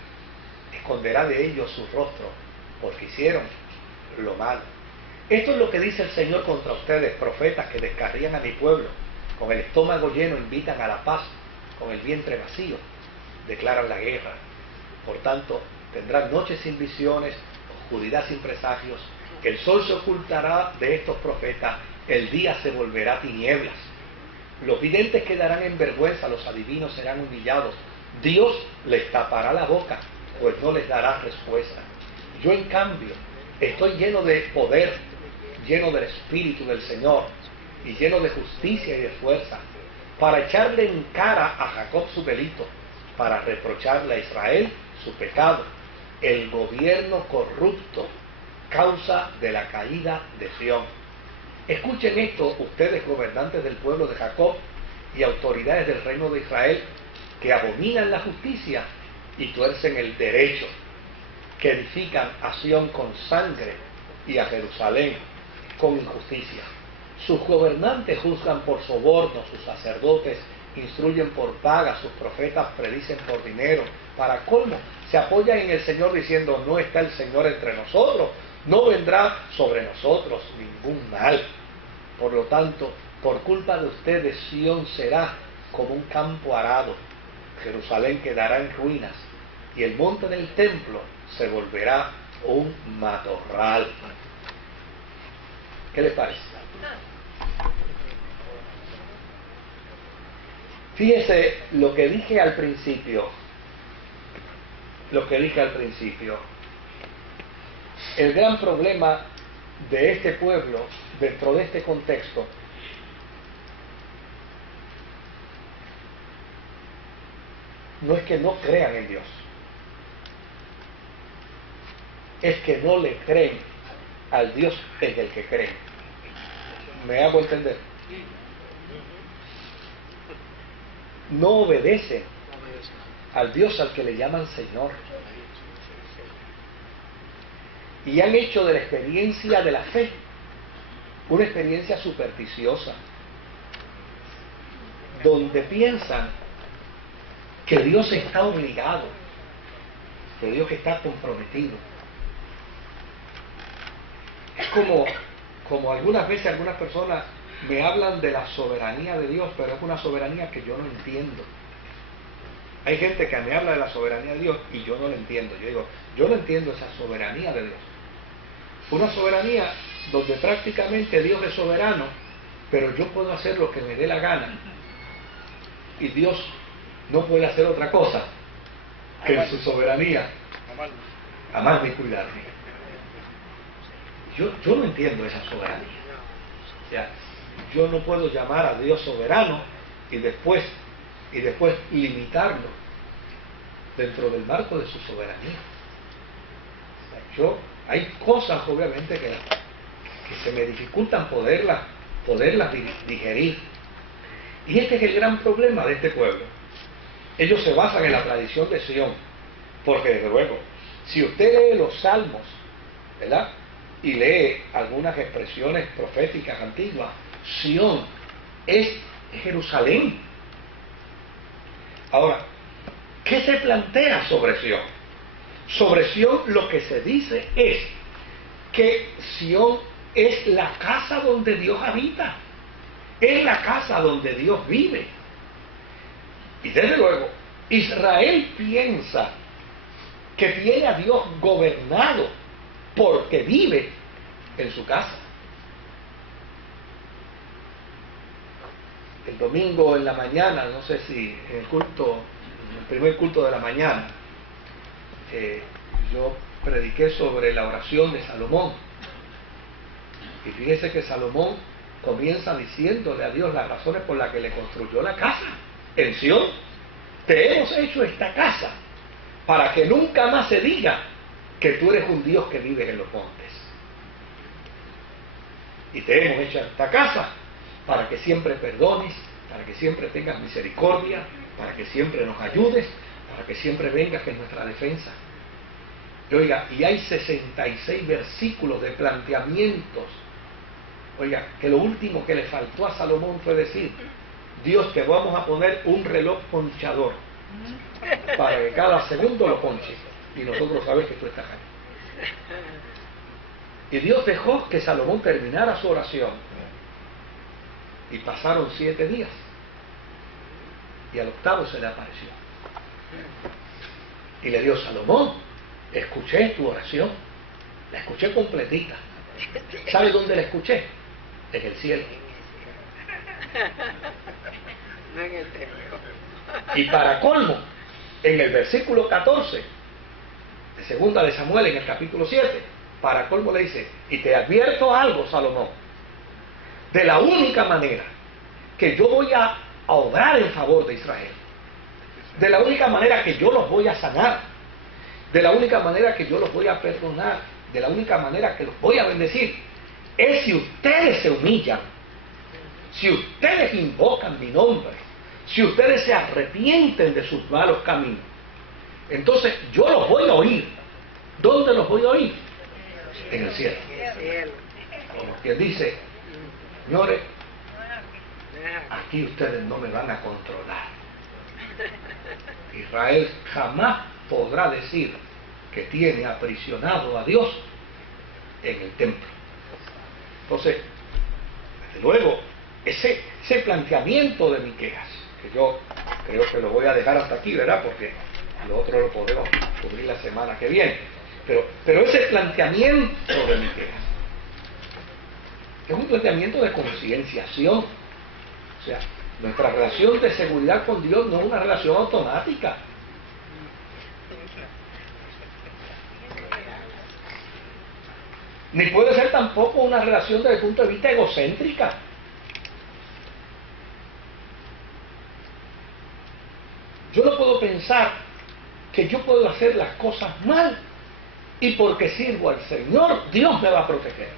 Esconderá de ellos su rostro, porque hicieron lo malo. Esto es lo que dice el Señor contra ustedes, profetas que descarrían a mi pueblo. Con el estómago lleno invitan a la paz, con el vientre vacío declaran la guerra. Por tanto, tendrán noches sin visiones, oscuridad sin presagios. El sol se ocultará de estos profetas, el día se volverá tinieblas. Los videntes quedarán en vergüenza, los adivinos serán humillados. Dios les tapará la boca, pues no les dará respuesta. Yo, en cambio, estoy lleno de poder, lleno del Espíritu del Señor y lleno de justicia y de fuerza, para echarle en cara a Jacob su delito, para reprocharle a Israel su pecado, el gobierno corrupto, causa de la caída de Sión. Escuchen esto, ustedes gobernantes del pueblo de Jacob y autoridades del reino de Israel, que abominan la justicia y tuercen el derecho, que edifican a Sión con sangre y a Jerusalén con injusticia. Sus gobernantes juzgan por soborno, sus sacerdotes instruyen por paga, sus profetas predicen por dinero. Para colmo, se apoyan en el Señor diciendo, no está el Señor entre nosotros, no vendrá sobre nosotros ningún mal. Por lo tanto, por culpa de ustedes, Sión será como un campo arado, Jerusalén quedará en ruinas, y el monte del templo se volverá un matorral. ¿Qué les parece? Fíjese lo que dije al principio. El gran problema de este pueblo, dentro de este contexto, no es que no crean en Dios, es que no le creen al Dios en el que creen. ¿Me hago entender? No obedecen al Dios al que le llaman Señor. Y han hecho de la experiencia de la fe una experiencia supersticiosa, donde piensan que Dios está obligado, que Dios está comprometido. Es como algunas veces algunas personas me hablan de la soberanía de Dios, pero es una soberanía que yo no entiendo. Hay gente que me habla de la soberanía de Dios y yo no la entiendo. Yo digo, yo no entiendo esa soberanía de Dios. Una soberanía donde prácticamente Dios es soberano, pero yo puedo hacer lo que me dé la gana y Dios no puede hacer otra cosa que en su soberanía amarme y cuidarme. Yo no entiendo esa soberanía. O sea, yo no puedo llamar a Dios soberano y después limitarlo dentro del marco de su soberanía. O sea, hay cosas obviamente que se me dificultan poderlas digerir. Y este es el gran problema de este pueblo. Ellos se basan en la tradición de Sión, porque desde luego, si usted lee los salmos, ¿verdad?, y lee algunas expresiones proféticas antiguas, Sión es Jerusalén. Ahora, ¿qué se plantea sobre Sión? Sobre Sión lo que se dice es que Sión es la casa donde Dios habita, es la casa donde Dios vive. Y desde luego, Israel piensa que tiene a Dios gobernado porque vive en su casa. El domingo en la mañana, no sé si en el primer culto de la mañana, yo prediqué sobre la oración de Salomón. Y fíjese que Salomón comienza diciéndole a Dios las razones por las que le construyó la casa en Sión. Te hemos hecho esta casa para que nunca más se diga que tú eres un Dios que vive en los montes. Y te hemos hecho esta casa para que siempre perdones, para que siempre tengas misericordia, para que siempre nos ayudes, para que siempre vengas en nuestra defensa. Y oiga, y hay 66 versículos de planteamientos. Oiga, que lo último que le faltó a Salomón fue decir: Dios, te vamos a poner un reloj ponchador para que cada segundo lo ponche y nosotros sabemos que tú estás ahí. Y Dios dejó que Salomón terminara su oración y pasaron 7 días y al octavo se le apareció y le dijo: Salomón, escuché tu oración, la escuché completita. ¿Sabe dónde la escuché? En el cielo. No en el templo. Y para colmo, en el versículo 14 de segunda de Samuel, en el capítulo 7, para colmo le dice: y te advierto algo, Salomón, de la única manera que yo voy a obrar en favor de Israel, de la única manera que yo los voy a sanar, de la única manera que yo los voy a perdonar, de la única manera que los voy a bendecir, es si ustedes se humillan, si ustedes invocan mi nombre, si ustedes se arrepienten de sus malos caminos. Entonces yo los voy a oír. ¿Dónde los voy a oír? En el cielo. Como quien dice: señores, aquí ustedes no me van a controlar. Israel jamás podrá decir que tiene aprisionado a Dios en el templo. Entonces, desde luego, ese planteamiento de Miqueas, que yo creo que lo voy a dejar hasta aquí, ¿verdad? Porque lo otro lo podemos cubrir la semana que viene. Pero ese planteamiento de Miqueas es un planteamiento de concienciación. O sea, Nuestra relación de seguridad con Dios no es una relación automática. Ni puede ser tampoco una relación desde el punto de vista egocéntrica. Yo no puedo pensar que yo puedo hacer las cosas mal y porque sirvo al Señor, Dios me va a proteger.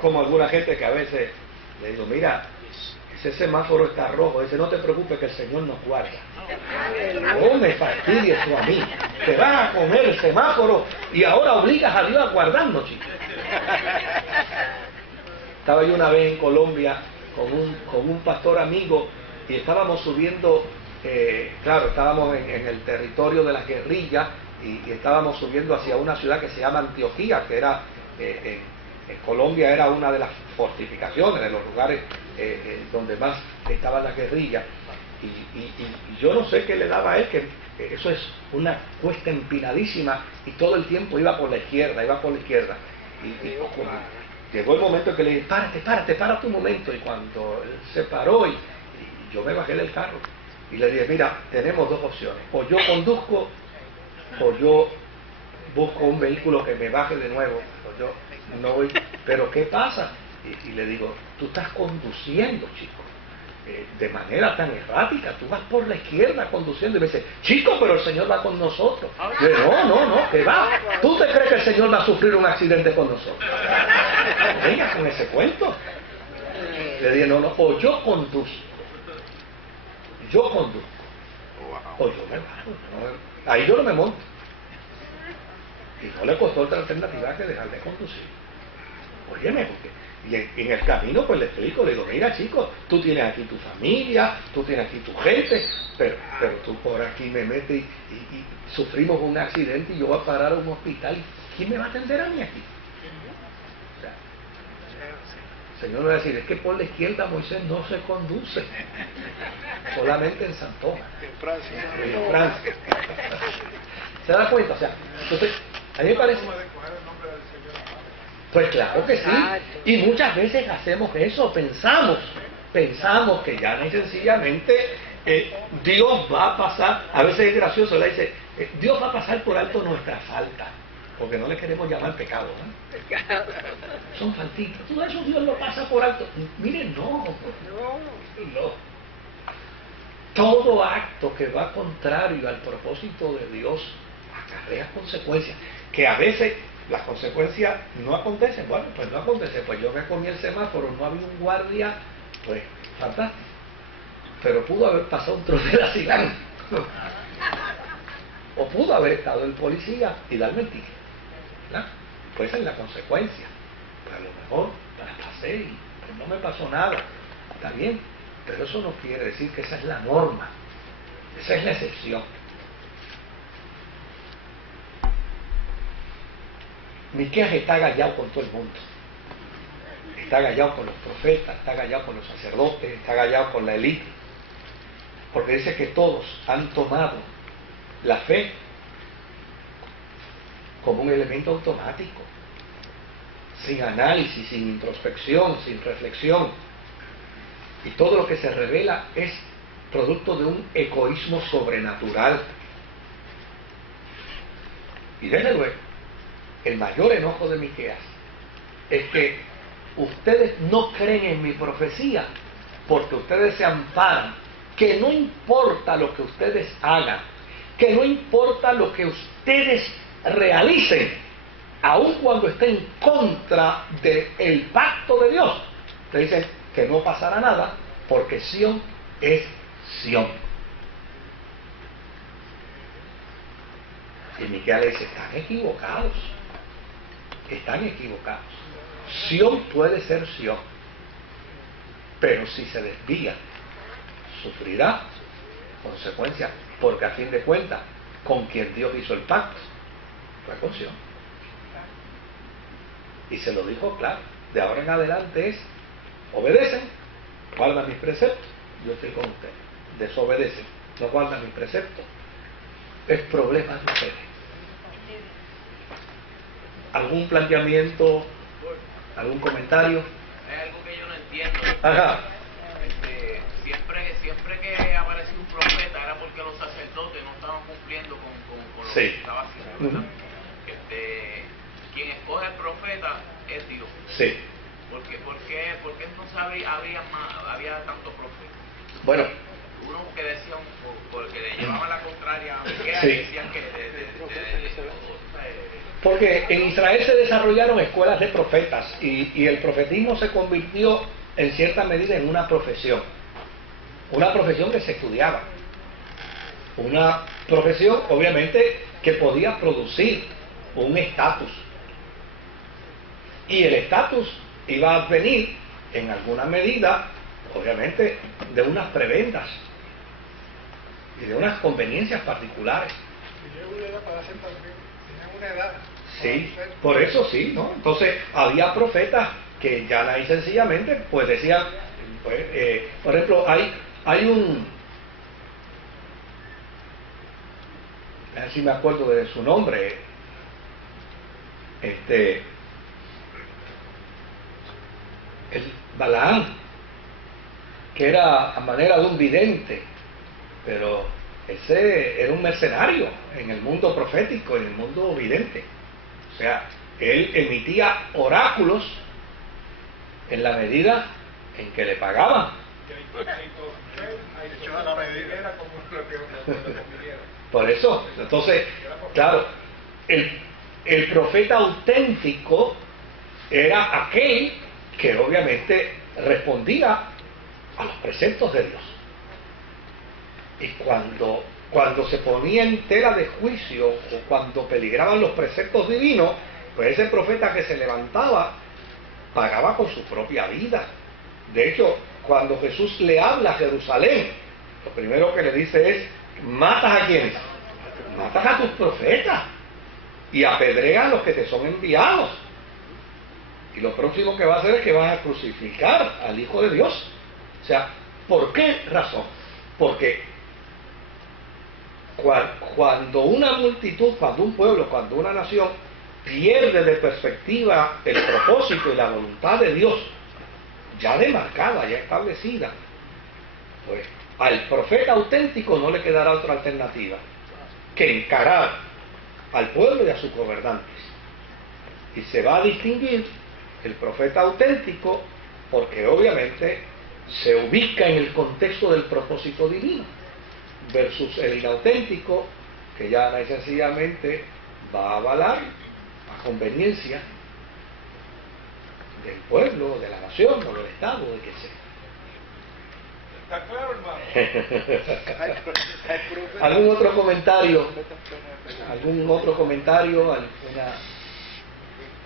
Como alguna gente que a veces le digo, mira, ese semáforo está rojo, dice, no te preocupes que el Señor nos guarda. No me fastidies tú a mí, te vas a comer el semáforo y ahora obligas a Dios a guardarnos, chicos. Estaba yo una vez en Colombia con un pastor amigo y estábamos subiendo, claro, estábamos en el territorio de las guerrillas y estábamos subiendo hacia una ciudad que se llama Antioquía, que era, en Colombia era una de las fortificaciones, de los lugares donde más estaban las guerrillas. Y yo no sé qué le daba a él, que eso es una cuesta empinadísima y todo el tiempo iba por la izquierda. Y llegó el momento en que le dije, párate un momento. Y cuando él se paró y yo me bajé del carro y le dije, mira, tenemos dos opciones, o yo conduzco o yo busco un vehículo que me baje de nuevo, o yo no voy. Pero ¿qué pasa? Y le digo, tú estás conduciendo, chico, de manera tan errática, tú vas por la izquierda conduciendo y me dice, chico, pero el Señor va con nosotros. Yo digo, no, que va. ¿Tú te crees que el Señor va a sufrir un accidente con nosotros? Venga con ese cuento. Le dije, no, o yo conduzco, o yo me bajo. Ahí yo no me monto. Y no le costó otra alternativa que dejar de conducir. Óyeme, porque y en el camino pues le explico, le digo, mira chicos, tú tienes aquí tu familia, tú tienes aquí tu gente, pero tú por aquí me metes y sufrimos un accidente y yo voy a parar a un hospital. ¿Quién me va a atender a mí aquí? O sea, el Señor va a decir, es que por la izquierda Moisés no se conduce, solamente en San Tomás, en Francia. ¿Se da cuenta? O sea, entonces, a mí me parece... Pues claro que sí, y muchas veces hacemos eso, pensamos que ya y sencillamente Dios va a pasar, a veces es gracioso, le dice, Dios va a pasar por alto nuestra falta, porque no le queremos llamar pecado, ¿no? Son faltitas, todo eso Dios lo pasa por alto. Miren, no. Todo acto que va contrario al propósito de Dios acarrea consecuencias, que a veces las consecuencias no acontecen. Bueno, pues no acontece, pues yo me comí el semáforo, no había un guardia, pues fantástico, pero pudo haber pasado un trozo de la cigarra o pudo haber estado el policía y darme el ticket, ¿verdad? Pues esa es la consecuencia. Pero a lo mejor la pasé y pues no me pasó nada, está bien, pero eso no quiere decir que esa es la norma, esa es la excepción. Miqueas está gallado con todo el mundo, está gallado con los profetas, está gallado con los sacerdotes, está gallado con la élite, porque dice que todos han tomado la fe como un elemento automático, sin análisis, sin introspección, sin reflexión, y todo lo que se revela es producto de un egoísmo sobrenatural. Y desde luego, el mayor enojo de Miqueas es que ustedes no creen en mi profecía porque ustedes se amparan, que no importa lo que ustedes hagan, que no importa lo que ustedes realicen, aun cuando estén en contra del pacto de Dios, te dicen que no pasará nada porque Sión es Sión. Y Miqueas le dice, están equivocados. Sión puede ser Sión, pero si se desvía, sufrirá consecuencias, porque a fin de cuentas, con quien Dios hizo el pacto fue con Sión. Y se lo dijo claro, de ahora en adelante es, obedecen, guardan mis preceptos, yo estoy con ustedes. Desobedecen, no guardan mis preceptos, es problema de ustedes. ¿Algún planteamiento? ¿Algún comentario? Es algo que yo no entiendo. Ajá. Siempre que aparecía un profeta era porque los sacerdotes no estaban cumpliendo con lo Sí. que estaba haciendo, ¿verdad? Quien escoge al profeta es Dios. Sí. ¿Por qué no había tantos profetas? Bueno. Uno que decían, porque le llevaban la contraria a Miqueas, Sí. decían que Porque en Israel se desarrollaron escuelas de profetas y el profetismo se convirtió en cierta medida en una profesión que se estudiaba, una profesión obviamente que podía producir un estatus, y el estatus iba a venir en alguna medida obviamente de unas prebendas y de unas conveniencias particulares. Tenía una edad para hacer también, tenía una edad. Sí, por eso sí, ¿no? Entonces había profetas que ya y sencillamente pues decían, pues, por ejemplo, hay un, a ver si me acuerdo de su nombre, el Balaam, que era a manera de un vidente, pero ese era un mercenario en el mundo profético, en el mundo vidente. O sea, él emitía oráculos en la medida en que le pagaban. Por eso, entonces, claro, el profeta auténtico era aquel que obviamente respondía a los preceptos de Dios. Y cuando se ponía en tela de juicio o cuando peligraban los preceptos divinos, pues ese profeta que se levantaba pagaba con su propia vida. De hecho, cuando Jesús le habla a Jerusalén, lo primero que le dice es: ¿matas a quiénes? Matas a tus profetas y apedreas a los que te son enviados. Y lo próximo que va a hacer es que van a crucificar al Hijo de Dios. O sea, ¿por qué razón? Porque cuando una multitud, cuando un pueblo, cuando una nación pierde de perspectiva el propósito y la voluntad de Dios ya demarcada, ya establecida, pues al profeta auténtico no le quedará otra alternativa que encarar al pueblo y a sus gobernantes. Y se va a distinguir el profeta auténtico porque obviamente se ubica en el contexto del propósito divino, versus el inauténtico, que ya sencillamente va a avalar a conveniencia del pueblo, de la nación, o del Estado, de que sea. ¿Está claro, hermano? ¿Algún otro comentario?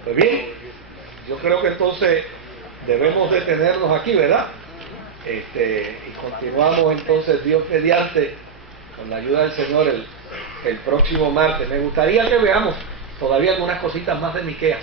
Pues bien, yo creo que entonces debemos detenernos aquí, ¿verdad? Y continuamos entonces, Dios mediante, con la ayuda del Señor, el próximo martes. Me gustaría que veamos todavía algunas cositas más de Miqueas.